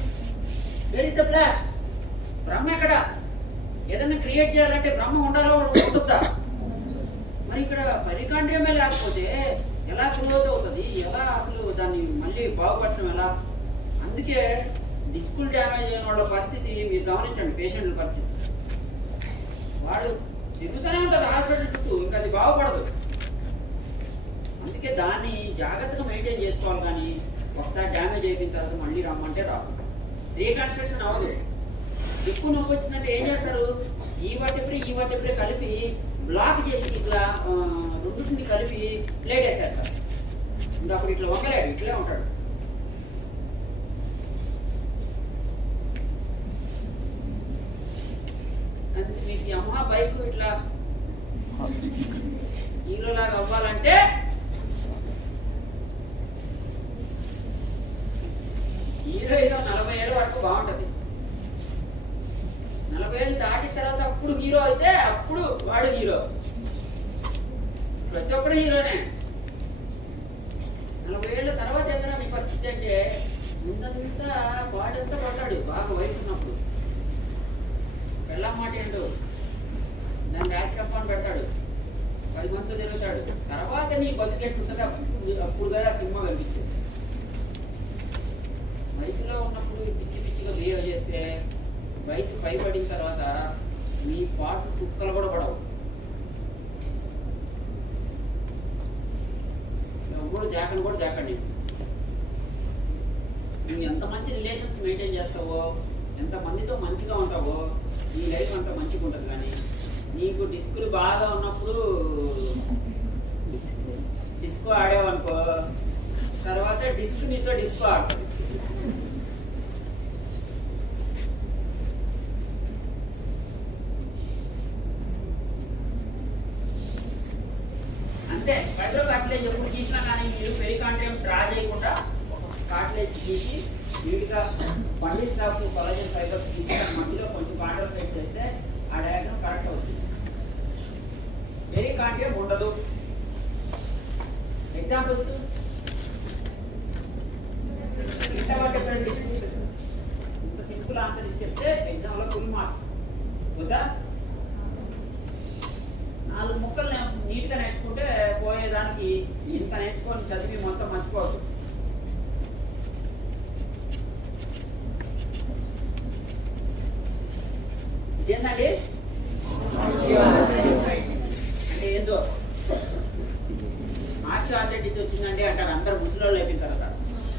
Where is the blast? Brahma ఎక్కడ? ఏదైనా క్రియేట్ చేయాలంటే బ్రహ్మ ఉండాలో ఉంటుందా? మరి ఇక్కడ పెరికాండ్రియమే లేకపోతే ఎలా గ్రోత్ అవుతుంది? ఎలా అసలు దాన్ని మళ్ళీ బాగుపడటం ఎలా? అందుకే డిస్కుల్ డ్యామేజ్ అయిన వాళ్ళ పరిస్థితి మీరు గమనించండి. పేషెంట్ల పరిస్థితి, వాడు తిరుగుతూనే ఉంటారు హాస్పిటల్ చుట్టూ, ఇంకా అది బాగుపడదు. అందుకే దాన్ని జాగ్రత్తగా మెయింటైన్ చేసుకోవాలి. కానీ ఒకసారి డ్యామేజ్ అయిపోయిన తర్వాత మళ్ళీ రమ్మంటే రాదు, రీకన్స్ట్రక్షన్ అవ్వదు. ఎక్కువ నొప్పి వచ్చిందంటే ఏం చేస్తారు? ఈ వర్టెబ్రే కలిపి బ్లాక్ చేసి ఇట్లా రెండింటిని కలిపి ప్లేట్ వేసేస్తారు. ఇంకా అప్పుడు ఇట్లా వంగలేడు, ఇట్లే ఉంటాడు. మీకు ఈ అమ్మ బైక్ ఇట్లా హీరోలాగా అవ్వాలంటే హీరో ఏదో 40 ఏళ్ళ వరకు బాగుంటది. 40 ఏళ్ళు దాటిన తర్వాత అప్పుడు హీరో అయితే అప్పుడు వాడు హీరో. ప్రతి ఒక్కడు హీరోనే. 40 ఏళ్ళ తర్వాత ఏదైనా నీ పరిస్థితి అంటే ముందంతా వాడంతా పడ్డాడు బాగా వయసు ఉన్నప్పుడు. పెళ్ళం మాట ఏంటో దాన్ని రాజకప్పని పెడతాడు, 10 మందితో తిరుగుతాడు. తర్వాత నీ బతికెట్టుంటుంది అప్పుడు కదా సినిమా కనిపించేది. వయసులో ఉన్నప్పుడు పిచ్చిగా బిహేవ్ చేస్తే వయసు పైపడిన తర్వాత మీ పాటు కుక్కలు కూడా పడవు. ఎవరు జాకని కూడా జాకండి. నువ్వు ఎంత మంచి రిలేషన్స్ మెయింటైన్ చేస్తావో, ఎంత మందితో మంచిగా ఉంటావో, నీ లైఫ్ అంత మంచిగా ఉంటుంది. కానీ నీకు డిస్కులు బాగా ఉన్నప్పుడు డిస్కో ఆడేవనుకో, తర్వాత డిస్క్ నీతో డిస్కో ఆడుతుంది. అంతే. ఫైబ్రో కార్టిలేజ్ ఎప్పుడు గీసినా కానీ మీరు పెరికాండ్రియం డ్రా చేయకుండా కార్టిలేజ్ గీసి నీట్గా బండిల్స్ ఆఫ్ కొలాజన్ ఫైబర్స్ గీసి మధ్యలో కొంచెం కాంట్రోసైట్ చేస్తే ఆ డయాగ్రామ్ కరెక్ట్ అవుతుంది. పెరికాండ్రియం ఉండదు. ఎగ్జాంపుల్స్ ఇంత సింపుల్ ఆన్సర్ ఇచ్చి చెప్తే ఎగ్జామ్లో ఫుల్ మార్క్స్ వద్దా? 4 ముక్కలు నీట్గా నేర్చుకుంటే పోయేదానికి ఇంత నేర్చుకొని చదివి మొత్తం మర్చిపోవచ్చు. ఇదేంటండి అంటే ఏందో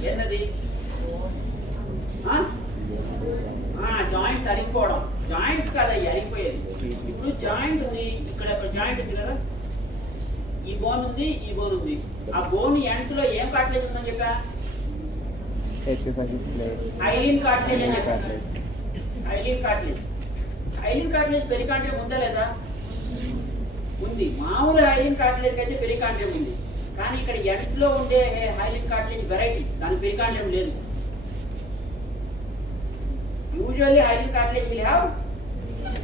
ఏంటది? జాయింట్స్ అరిగిపోవడం. జాయింట్స్ కాదు అవి అరిగిపోయేది. ఇప్పుడు జాయింట్ ఉంది, ఇక్కడ ఒక జాయింట్ ఉంది కదా, ఈ బోన్ ఉంది, ఈ బోన్ ఉంది. ఆ బోన్ ఎండ్స్ లో ఏం కార్టిలేజ్ ఉందని చెప్పా? హైలిన్ కార్టిలేజ్ అని చెప్పా. హైలిన్ కార్టిలేజ్. హైలిన్ కార్టిలేజ్ పెరికాండ్రియం ఉందా లేదా? ఉంది. మామూలు హైలిన్ కార్టిలేజ్ అయితే పెరికాండ్రియం ఉంది. కానీ ఇక్కడ ఎండ్స్ లో ఉండే హైలిన్ కార్టిలేజ్ వెరైటీ, దాని పెరికాండ్రియం లేదు. Usually hyaline cartilage will have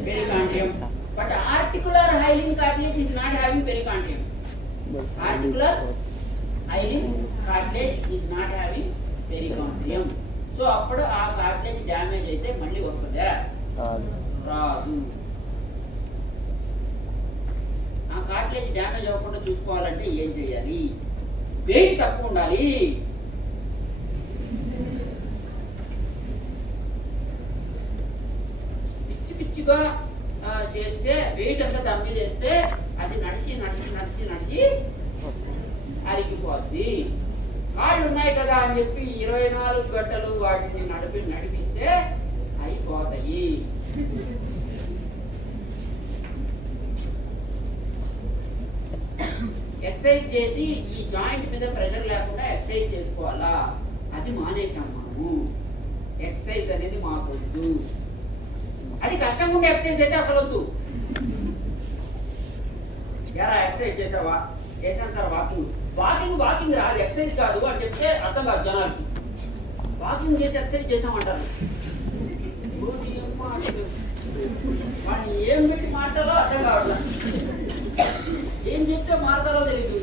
perichondrium, but articular hyaline cartilage is not having perichondrium. Articular hyaline cartilage is not having perichondrium. So appudu aa cartilage damage aithe malli vastada? రాదు. ఆ cartilage damage అవ్వకుండా చూసుకోవాలంటే ఏం చేయాలి? Wait తక్కువ ఉండాలి. పిచ్చిగా చేస్తే వెయిట్ అంతా దాని మీద వేస్తే అది నడిచి నడిచి నడిచి నడిచి అరిగిపోద్ది. కాళ్ళు ఉన్నాయి కదా అని చెప్పి 24 గంటలు వాటిని నడిపిస్తే అయిపోతాయి. ఎక్సర్సైజ్ చేసి ఈ జాయింట్ మీద ప్రెషర్ లేకుండా ఎక్సర్సైజ్ చేసుకోవాలా? అది మానేసాం మనము. ఎక్సర్సైజ్ అనేది మాకొద్దు. అది కష్టంగా ఉండే ఎక్సర్సైజ్ అయితే అసలు వద్దు. ఎలా ఎక్సర్సైజ్ చేసావా? చేశాను సార్ వాకింగ్. వాకింగ్ రాదు, ఎక్సర్సైజ్ కాదు అని చెప్తే అర్థం కాదు జనాలకి. వాకింగ్ చేసి ఎక్సర్సైజ్ చేసామంటారు. వాడిని ఏం పెట్టి మాట్లాడాలో అర్థం కావట్లా, ఏం చెప్తే మాట్లాడాలో తెలీదు.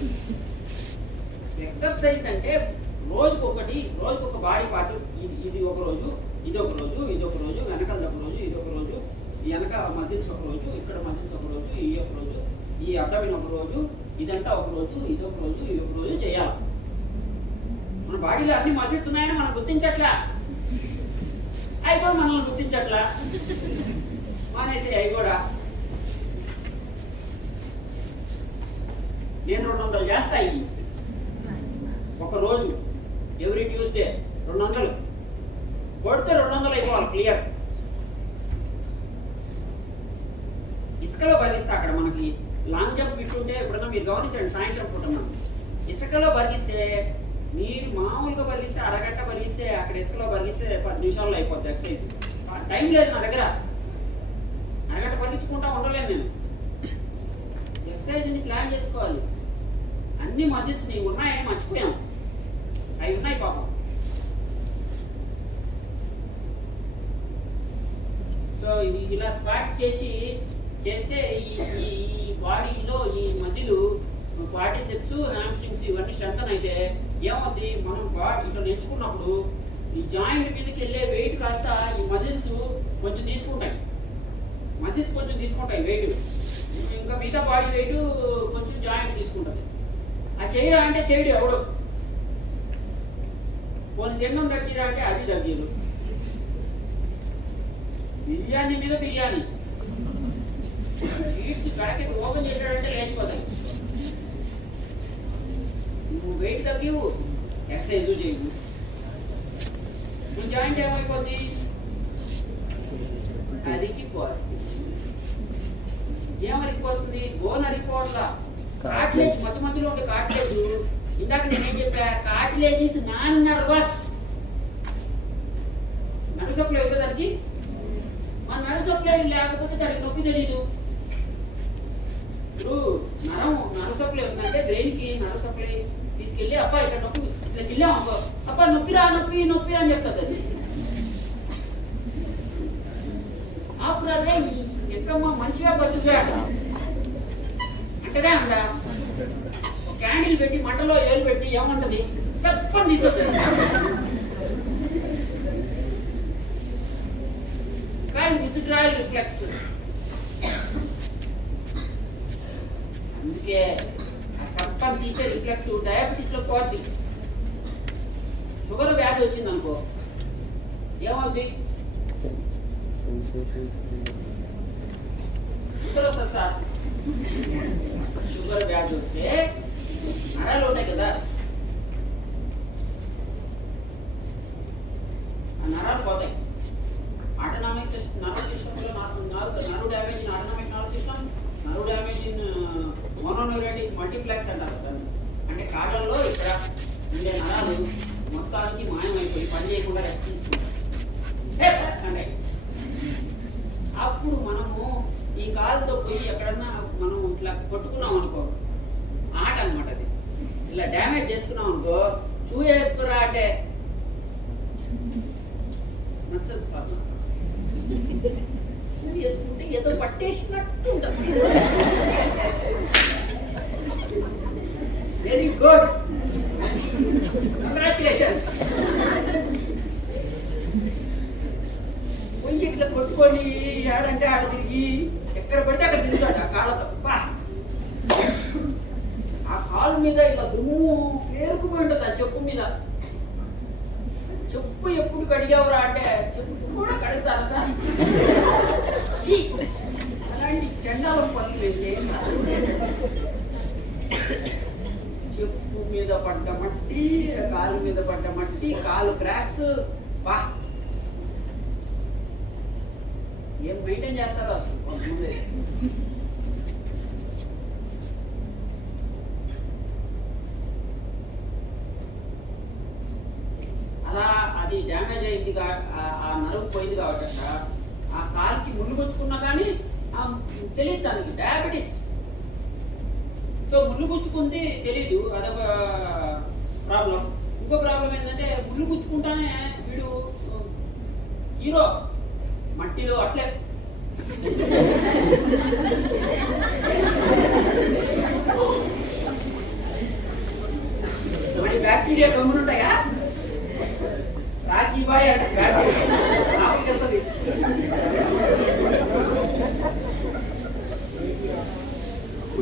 ఎక్సర్సైజ్ అంటే రోజుకొకటి, రోజుకొక బాడీ పార్ట్. ఇది ఒక రోజు, ఇది ఒక రోజు, ఇది ఒక రోజు, వెనకాల ఒక రోజు, ఇది ఒక రోజు, ఈ వెనక మజిల్స్ ఒక రోజు, ఇక్కడ మజిల్స్ ఒక రోజు, ఈ ఒక రోజు, ఈ అబ్డమిన్ ఒక రోజు, ఇదంతా ఒక రోజు, ఇది ఒక రోజు, ఇది ఒక రోజు చేయాలి. మన బాడీలో అన్ని మజిల్స్ ఉన్నాయని మనం గుర్తించట్లా, అవి కూడా మనల్ని గుర్తించట్లా. మానేసి అవి కూడా. నేను 200 చేస్తాయి ఒక రోజు, ఎవ్రీ ట్యూస్డే 200 కొడితే 200 అయిపోవాలి క్లియర్. ఇసుకలో బలిస్తే అక్కడ మనకి లాంగ్ జంప్ ఫిట్ ఉంటే ఎప్పుడన్నా మీరు గమనించండి, సాయంత్రం పూట మనం ఇసుకలో బలిస్తే, మీరు మామూలుగా బలిస్తే అరగంట బలిస్తే, అక్కడ ఇసుకలో బలిస్తే 10 నిమిషాల్లో అయిపోద్ది ఎక్సర్సైజ్. టైం లేదు నా దగ్గర, అరగంట బలించుకుంటా ఉండలేను నేను. ఎక్సర్సైజ్ని ప్లాన్ చేసుకోవాలి. అన్ని మజిల్స్ని ఉన్నాయని మర్చిపోయాం, అవి ఉన్నాయి పాపం. సో ఇలా స్క్వాట్స్ చేస్తే ఈ బాడీలో ఈ మజిల్, క్వాడ్రిసెప్స్, హ్యామ్స్ట్రింగ్స్ ఇవన్నీ స్ట్రెంథన్ అయితే ఏమవుతుంది? మనం బాడీ ఇట్లా నేర్చుకున్నప్పుడు ఈ జాయింట్ మీదకి వెళ్ళే వెయిట్ కాస్త ఈ మజిల్స్ కొంచెం తీసుకుంటాయి. వెయిట్. ఇంకా మిగతా బాడీ వెయిట్ కొంచెం జాయింట్ తీసుకుంటుంది. ఆ చేయరా అంటే చేయడు ఎవడు. కొన్ని తిన్నం తగ్గిరా అంటే అది తగ్గిరు. బిర్యానీ మీద బిర్యానీ, స్వీట్స్ ప్యాకెట్ ఓపెన్ చేసాడంటే లేచిపోతాయి. నువ్వు వెయిట్ తగ్గివు, ఎక్సర్సైజ్ చేయవు, నువ్వు జాయింట్ ఏమైపోద్ది? అరిగిపోవాలి. ఏమరిగిపోతుంది? బోన్ అరిగిపోవట్లా. కార్టిలేజ్ మధ్యలో ఉండే కార్టిలేజ్, ఇందాక నేనేం చెప్పా? Cartilage is non nervous. Nerve supply అవుతుంది దానికి. మన నర్వసప్లై లేకపోతే దానికి నొప్పి తెలీదు. ఇప్పుడు నర్వసప్లై ఉందంటే బ్రెయిన్కి నర్వసప్లై తీసుకెళ్ళి అబ్బా ఇక్కడ నొప్పి, ఇట్లా గిల్లాం అనుకో, అబ్బా నొప్పిరా నొప్పి అని చెప్తుంది అది. ఆపురాదే ఎక్కమ్మా మంచిగా బస్సుగా అంటదా అందా? ఒక క్యాండిల్ పెట్టి మంటలో ఏలు పెట్టి ఏమంటది? సప్పని తీసుకొస్తుంది. కానీ విత్డ్రాయల్ రిఫ్లెక్స్. అందుకే ఆ సప్పని తీసే రిఫ్లెక్స్ డయాబెటీస్ లో పోద్ది. షుగర్ వ్యాధి వచ్చింది అనుకో ఏమవుతుంది? షుగర్ వస్తుంది సార్. షుగర్ వ్యాధి వస్తే నరాలు ఉన్నాయి కదా, నరాలు పోతాయి. ఆటోనామిక్ నర్వ్ సిస్టంలో nerve damage in autonomic nerve system, nerve damage in mononeuritis multiplex అంటారు దాన్ని. అంటే కాళ్ళల్లో ఇక్కడ ఉండే నరాలు మొత్తానికి మాయమైపోయి పని చేయకుండా రెస్ట్ తీసుకుంటాయి. అప్పుడు మనము ఈ కాలుతో పోయి ఎక్కడన్నా మనం ఇట్లా కొట్టుకున్నాం అనుకో, ఆట అనమాట అది. ఇలా డ్యామేజ్ చేసుకున్నాం అనుకో, చూ వేసుకురా అంటే నచ్చదు సార్. చూ వేసుకుంటే ఏదో పట్టేసినట్టు ఉంటుంది. Very good, congratulations. పొయ్యి ఇట్లా కొట్టుకొని ఏడంటే ఆడ తిరిగి ఎక్కడ పడితే అక్కడ తిరుగుతాడు ఆ కాళ్ళతో. ఆ కాలు మీద ఇలా దుమ్ము పేరుకుపోయి ఉంటుంది ఆ చెప్పు మీద. చెప్పు ఎప్పుడు కడిగావురా అంటే చెప్పు కూడా కడుగుతారా సార్? అలాంటి చండాలం పనులు చెప్పు మీద పడ్డ మట్టి, కాలు మీద పడ్డ మట్టి, కాలు క్రాక్స్. బా ఏం మెయింటైన్ చేస్తారో అసలు ముందే. అలా అది డ్యామేజ్ అయింది, ఆ నరువు పోయింది కాబట్టి ఆ కాలుకి ముళ్ళు గుచ్చుకున్నా కానీ తెలియదు దానికి డయాబెటీస్. సో ముళ్ళు గుచ్చుకుంది తెలీదు, అదొక ప్రాబ్లం. ఇంకో ప్రాబ్లం ఏంటంటే ముళ్ళు గుచ్చుకుంటానే వీడు హీరో మట్టిలో అట్లే మరి బ్యాక్టీరియా గమ్మునుంటాయా? రాఖీ బాయ్ అంటే వెళ్తుంది.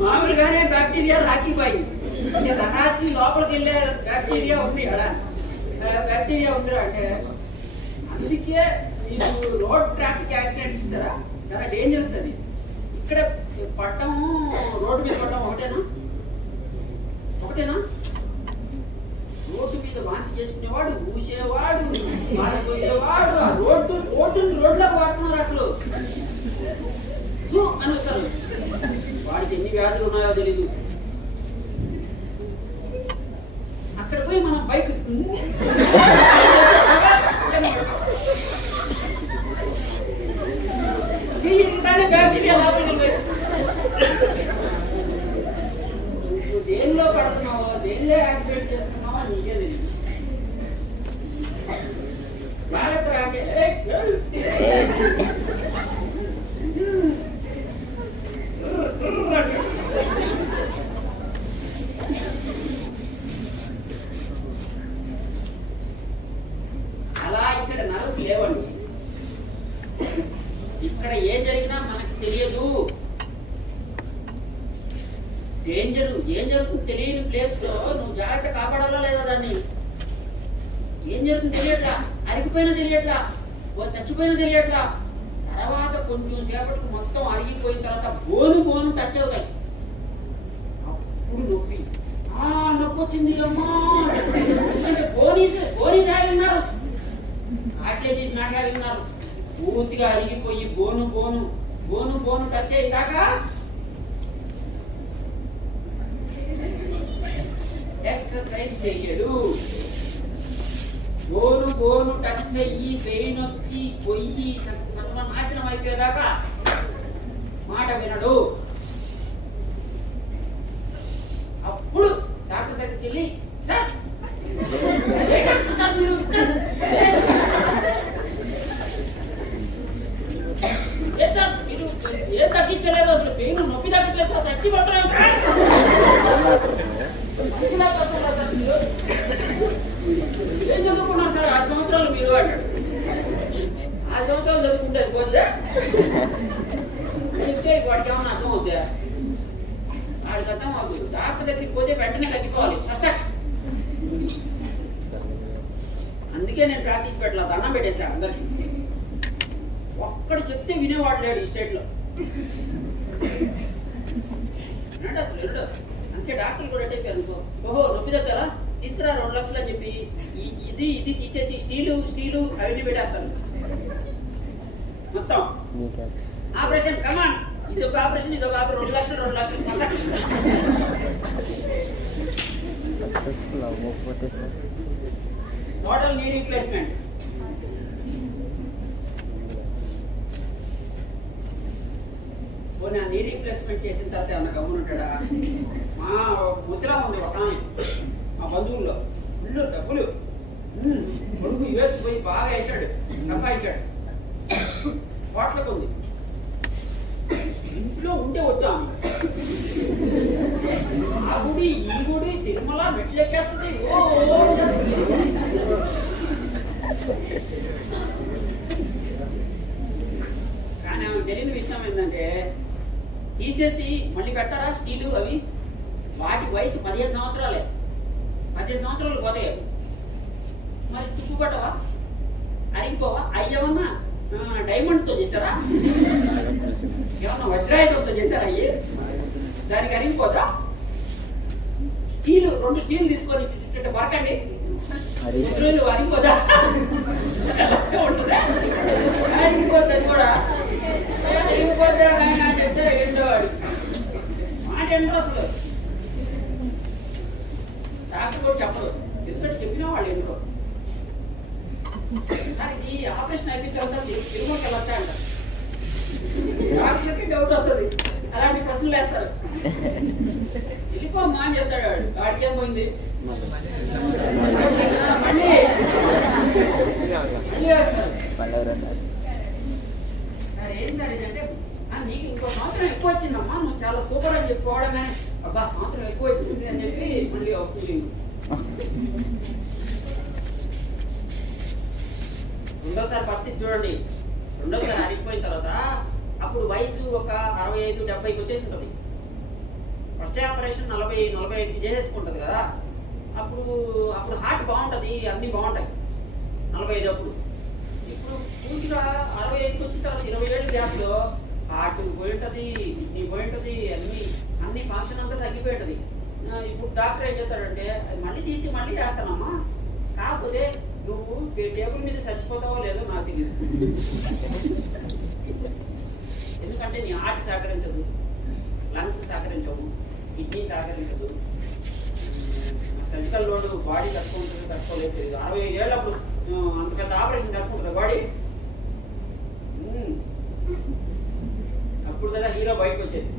మామూలుగానే బ్యాక్టీరియా రాఖీ బాయ్ అంటే రకాచి లోపలికి వెళ్ళే బ్యాక్టీరియా ఉంది కదా, బ్యాక్టీరియా ఉంది అంటే. అందుకే మీకు రోడ్ ట్రాఫిక్ యాక్సిడెంట్స్ చూసారా, చాలా డేంజరస్ అది. ఇక్కడ పట్టం, రోడ్డు మీద పట్టం ఒకటేనా? రోడ్డు మీద వాంతి చేసుకునేవాడు, ఊసేవాడు, చూసేవాడు, ఆ రోడ్లో వాడుతున్నారు అసలు అని వస్తారు. వాడికి ఎన్ని వ్యాధులు ఉన్నాయో తెలీదు. అక్కడ పోయి మనం బైక్ బ్యాక్టీరియా దేనిలో పడుతున్నావో, దేనిలో యాక్టివేట్ చేస్తున్నావో నీకే తెలియదు. జాగ్రత్త అంటే అలా ఇక్కడ నర్వ్స్ లేవండి. ఇక్కడ ఏం జరిగినా మనకు తెలియదు. ఏం జరుగుతుంది తెలియని ప్లేస్ లో నువ్వు జాగ్రత్త కాపాడాలా లేదా దాన్ని? ఏం జరుగుతుంది తెలియట్లా, అరిగిపోయినా తెలియట్లా, చచ్చిపోయినా తెలియట్లా. తర్వాత కొంచెం సేపటికి మొత్తం అరిగిపోయిన తర్వాత బోను టచ్ అవుతాయి. అప్పుడు నొప్పి వచ్చింది అమ్మా. Bone having nerves, artery is not having nerves. పూర్తిగా అరిగిపోయి బోను టచ్ అయ్యాక ఎక్సర్సైజ్ చెయ్యడు. బోను టచ్ అయ్యి పెయిన్ వచ్చి పొయ్యి సర్వనాశనం అయిపోయేదాకా మాట వినడు. అప్పుడు డాక్టర్ దగ్గరికి వెళ్ళి, సార్ మీరు మీరు ఏం తగ్గించలేదు, అసలు పెయిన్ నొప్పి తగ్గట్లేదు సార్, చచ్చిపోతున్నాం. ఏం చదువుకున్నారు సార్? 6 సంవత్సరాలు మీరు అంటాడు. 6 సంవత్సరాలు చదువుకుంటే పోతే చెప్తే వాడికి ఏమన్నా అర్థం అవుతా? వాడికి అర్థం అవుతుంది. డాక్టర్ దగ్గరికి పోతే వెంటనే తగ్గిపోవాలి. అందుకే నేను ప్రాక్టీస్ పెట్టలేదు, దండం పెట్టేశాను అందరికి. ఒక్కడు చెప్తే వినేవాడు లేడు ఈ స్టేట్లో. అసలు అందుకే డాక్టర్లు కూడా అట్టేసారు అనుకో, ఓహో నొప్పి దగ్గర తీసుకురా 2 లక్షలు అని చెప్పి ఇది తీసేసి స్టీలు అవన్నీ పెట్టేస్తాను మొత్తం. ఆపరేషన్ కమాన్, ఇది ఒక ఆపరేషన్ 2 లక్షలు సక్సెస్ఫుల్ అవ్వకపోతే సార్ టోటల్ నీ రీప్లేస్మెంట్. పోనీ ఆ నీ రీప్లేస్మెంట్ చేసిన తర్వాత ఏమన్నా గమ్మున ఉంటాడా? మా ముసలా ఉంది ఒక ఆమె, మా బంధువుల్లో ఫుల్ డబ్బులు కొడుకు యుఎస్ పోయి బాగా వేసాడు, సంపాదించాడు, కోట్లకు ఉంది. ఇంట్లో ఉంటే వద్దు ఆమె, ఆ గుడి ఈ గుడి తిరుమల మెట్లెక్కేస్తుంది. కానీ ఆమె తెలియని విషయం ఏంటంటే తీసేసి మళ్ళీ పెట్టారా స్టీలు అవి, వాటి వయసు 15 సంవత్సరాలే. 15 సంవత్సరాలు పోతాయి అవి. మరి తుప్పుపట్టవా, అరిగిపోవా? అయ్యమన్నా డైమండ్తో చేశారా, ఏమన్నా వజ్రాయుధంతో చేశారా? అయ్యి దానికి అరిగిపోదా? స్టీలు 2 స్టీలు తీసుకొని వరకండి, వజ్రాయులు అరిగిపోదా? ఉంటుందా? అరిగిపోతుంది కూడా. అరిగిపోద్దా చెప్తే ఏంటో వాడు మాట ఏంటో అసలు డాక్టర్ కూడా చెప్పదు, ఎందుకంటే చెప్పిన వాళ్ళు ఎందుకో. ఈ ఆపరేషన్ అయిపోయిన తర్వాత తిరుమలకి వెళ్ళొచ్చా అంట, డాక్టర్కి డౌట్ వస్తుంది, అలాంటి ప్రశ్నలు వేస్తారు. వెళ్ళిపోమ్మా అని చెప్తాడు వాడు, వాడికి ఏం పోయింది మళ్ళీ వేస్తారు. ఏం సార్ ఇదంటే నీకు ఇంకో సంవత్సరం ఎక్కువ వచ్చిందమ్మా, నువ్వు చాలా సూపర్ అని చెప్పుకోవడం, కానీ అబ్బా సంవత్సరం ఎక్కువ వచ్చింది అని చెప్పి మళ్ళీ ఒక ఫీలింగ్. రెండోసారి పరిస్థితి చూడండి, రెండోసారి అరిగిపోయిన తర్వాత అప్పుడు వయసు ఒక 65-70కి వచ్చేసి ఉంటుంది. ఫస్ట్ ఆపరేషన్ 40-45కి చేసేసుకుంటుంది కదా, అప్పుడు హార్ట్ బాగుంటుంది, అన్నీ బాగుంటాయి 45 అప్పుడు. ఇప్పుడు పూర్తిగా 65కి వచ్చిన తర్వాత 20 ఏళ్ళ గ్యాప్లో హార్ట్ పోయి ఉంటుంది, కిడ్నీ పోయి ఉంటుంది, అన్ని ఫంక్షన్ అంతా తగ్గిపోయి ఉంటుంది. ఇప్పుడు డాక్టర్ ఏం చేస్తాడంటే అది మళ్ళీ తీసి మళ్ళీ వేస్తానమ్మా, కాకపోతే నువ్వు టేబుల్ మీద చచ్చిపోతావో లేదో నాకు తెలియదు, ఎందుకంటే నీ హార్ట్ సహకరించదు, లంగ్స్ సహకరించవు, కిడ్నీ సహకరించదు, సర్జికల్ లోడ్ బాడీ తక్కువ ఉంటుంది, తక్కువలేదు తెలియదు. 65 ఏళ్ళు అప్పుడు అంత పెద్ద ఆపరేషన్ తక్కువ బాడీ. అప్పుడు కదా హీరో బయటకు వచ్చేది.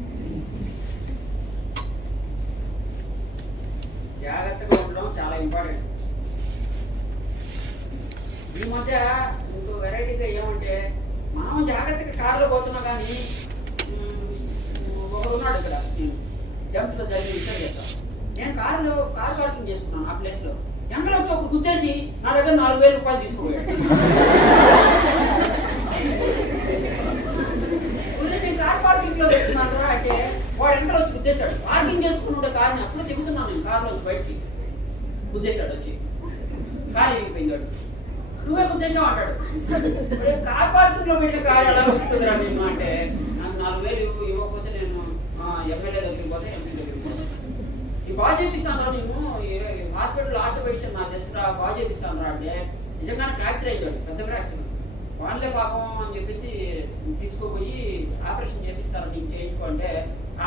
జాగ్రత్తగా ఉండడం చాలా ఇంపార్టెంట్. ఈ మధ్య ఇంకో వెరైటీగా ఏమంటే మనం జాగ్రత్తగా కారులో పోతున్నాం, కానీ ఒకరు ఉన్నాడు ఇక్కడ జంప్స్లో జరిగిన విషయం చేస్తాం. నేను కారు పార్కింగ్ చేసుకున్నాను ఆ ప్లేస్లో, ఎంకలో వచ్చి ఒకరు గుర్తేసి నా దగ్గర 4,000 రూపాయలు తీసుకుపోయాడు. నేను కార్ పార్కింగ్ లో పెట్టుకున్నాను అంటే వాడు ఎంకలో వచ్చి గుద్దేశాడు. పార్కింగ్ చేసుకుని ఉండే కార్ని అప్పుడు దిగుతున్నాను నేను కారులో వచ్చి బయటికి, గుద్దేశాడు వచ్చి, కారు ఇరిగిపోయింది. వాడు నువ్వే గుద్దేశావు అంటాడు. కార్ పార్కింగ్ లో పెట్టిన కారు ఎలా వస్తుందిరా నేను అంటే, నాకు 4,000 ఇవ్వకపోతే నేను ఎమ్మెల్యే దగ్గరికి పోతే ఎంపీ దగ్గరికి పోతాను. ఈ బాగా చేపిస్తాను నేను హాస్పిటల్ ఆర్థోపెడిషన్ నాకు తెలుసురా, బాగా చేపిస్తాను రా అంటే నిజంగానే ఫ్రాక్చర్ అయ్యాడు, పెద్ద ఫ్రాక్చర్. వాళ్ళే పాపం అని చెప్పేసి తీసుకోపోయి ఆపరేషన్ చేపిస్తారని నేను చేయించుకో అంటే,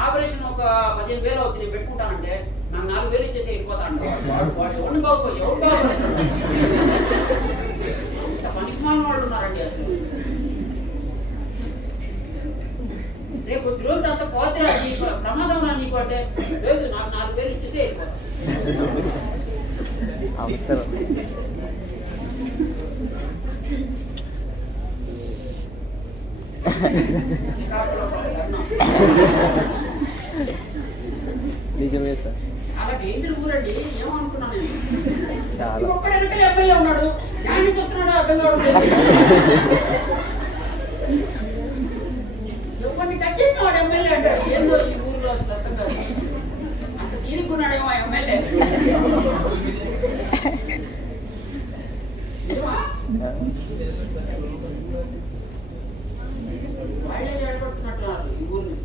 ఆపరేషన్ ఒక 15,000 అవుతుంది నేను పెట్టుకుంటానంటే నాకు 4,000 ఇచ్చేసి వెళ్ళిపోతాను. వాడు ఎవరిని బాగుపోయి ఎవరు బాగుపడేస్తాడు, పనికిమాలిన వాళ్ళు ఉన్నారండి అసలు. రేపు కొద్ది రోజుల తర్వాత పోతురా నీకు ప్రమాదం రా నీకు అంటే, లేదు నాకు 4,000 ఇచ్చేసి వెళ్ళిపోతాను. నిజమే సార్, అలా డేంజర్ ఊరండి. ఏమనుకున్నా నేను, ఒక్కడంటే ఎమ్మెల్యే ఉన్నాడు, న్యాయం చూస్తున్నాడు అర్థం కావడం. ఎవరిని టచ్ చేసిన వాడు ఎమ్మెల్యే అంటాడు. ఏందో ఈ ఊరిలో అసలు అర్థం కాదు, అంత తీరుకున్నాడేమో ఎమ్మెల్యే. వాళ్ళే జడగొడుతున్నట్టున్నారు ఈ ఊరిని.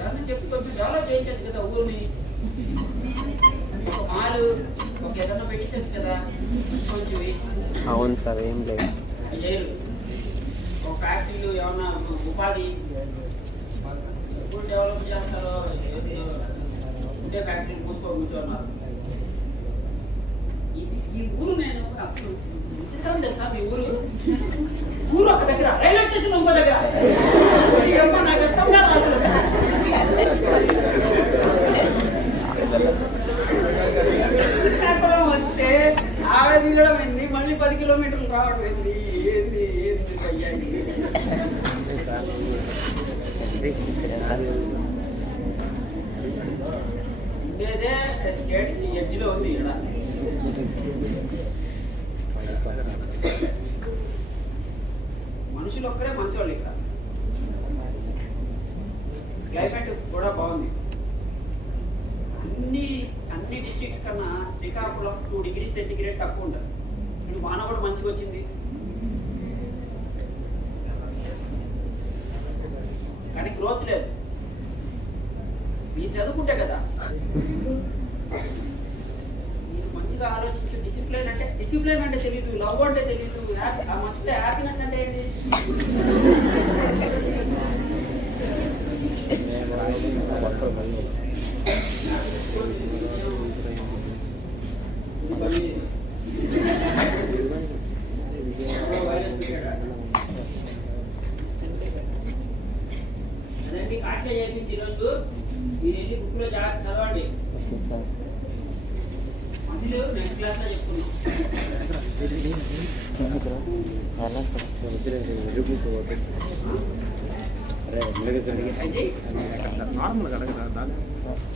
ఎవరిని చెప్పి కొంచెం డెవలప్ చేయించండి. కదా ఊరిని, ఒక మాలు ఒక ఏదైనా పెట్టించచ్చు కదా కొంచెం. అవును సార్, ఏం లేదు. చేయరు. ఒక ఫ్యాక్టరీలు ఏమన్నా ఉపాధి ఎప్పుడు డెవలప్ చేస్తారో ఏది ఉండే ఫ్యాక్టరీలు కూర్చోన్నారు. ఈ ఊరు నేను అసలు విచిత్రం తెలుసా, మీ ఊరు ఊరు ఒక దగ్గర, రైల్వే స్టేషన్ ఇంకో దగ్గర. నాకు అర్థం కాదు అసలు. శ్రీకాకుళం వస్తే ఆడ దిగడం ఏంది, మళ్ళీ 10 కిలోమీటర్లు రావడం ఏంది, ఏంది ఏంది అయ్యా ఉండేదే స్టేట్ ఎడ్జ్లో ఉంది ఇక్కడ. మనుషులు ఒక్కరే మంచోళ్ళు ఇక్కడ. క్లైమేట్ కూడా బాగుంది. అన్ని డిస్ట్రిక్ట్స్ కన్నా శ్రీకాకుళం 2 degrees సెంటిగ్రేడ్ తక్కువ ఉంటుంది. ఇప్పుడు వాన కూడా మంచిగా వచ్చింది, కానీ గ్రోత్ లేదు. మీరు చదువుకుంటే కదా, మీరు మంచిగా ఆలోచించి డిసిప్లిన్ అంటే తెలియదు, లవ్ అంటే తెలియదు, మర్చితే హ్యాపీనెస్ అంటే ఏంటి. అదండి కాట్లే చెప్పింది ఈరోజు. మీరు వెళ్ళి బుక్లో జాగ్రత్త చదవండి. మధ్యలో నెక్స్ట్ క్లాస్లో చెప్పుకున్నాం.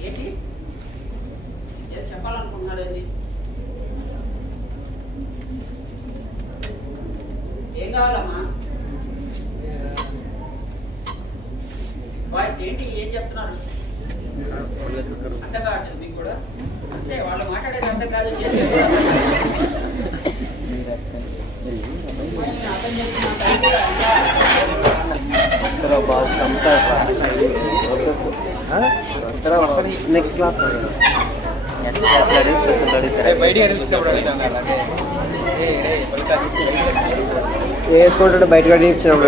ఏంటి ఏదో చెప్పాలనుకుంటున్నారు, ఏంటి ఏం కావాలమ్మా బాయ్స్? ఏంటి ఏం చెప్తున్నారు? అర్థం కావట్లేదు మీకు కూడా? అంతే, వాళ్ళు మాట్లాడేది అర్థం కాదు, చేసేది అర్థం చేస్తున్నా. నెక్స్ట్ క్లాస్ వేసుకుంటాడు, బయటకు ఇచ్చినప్పుడు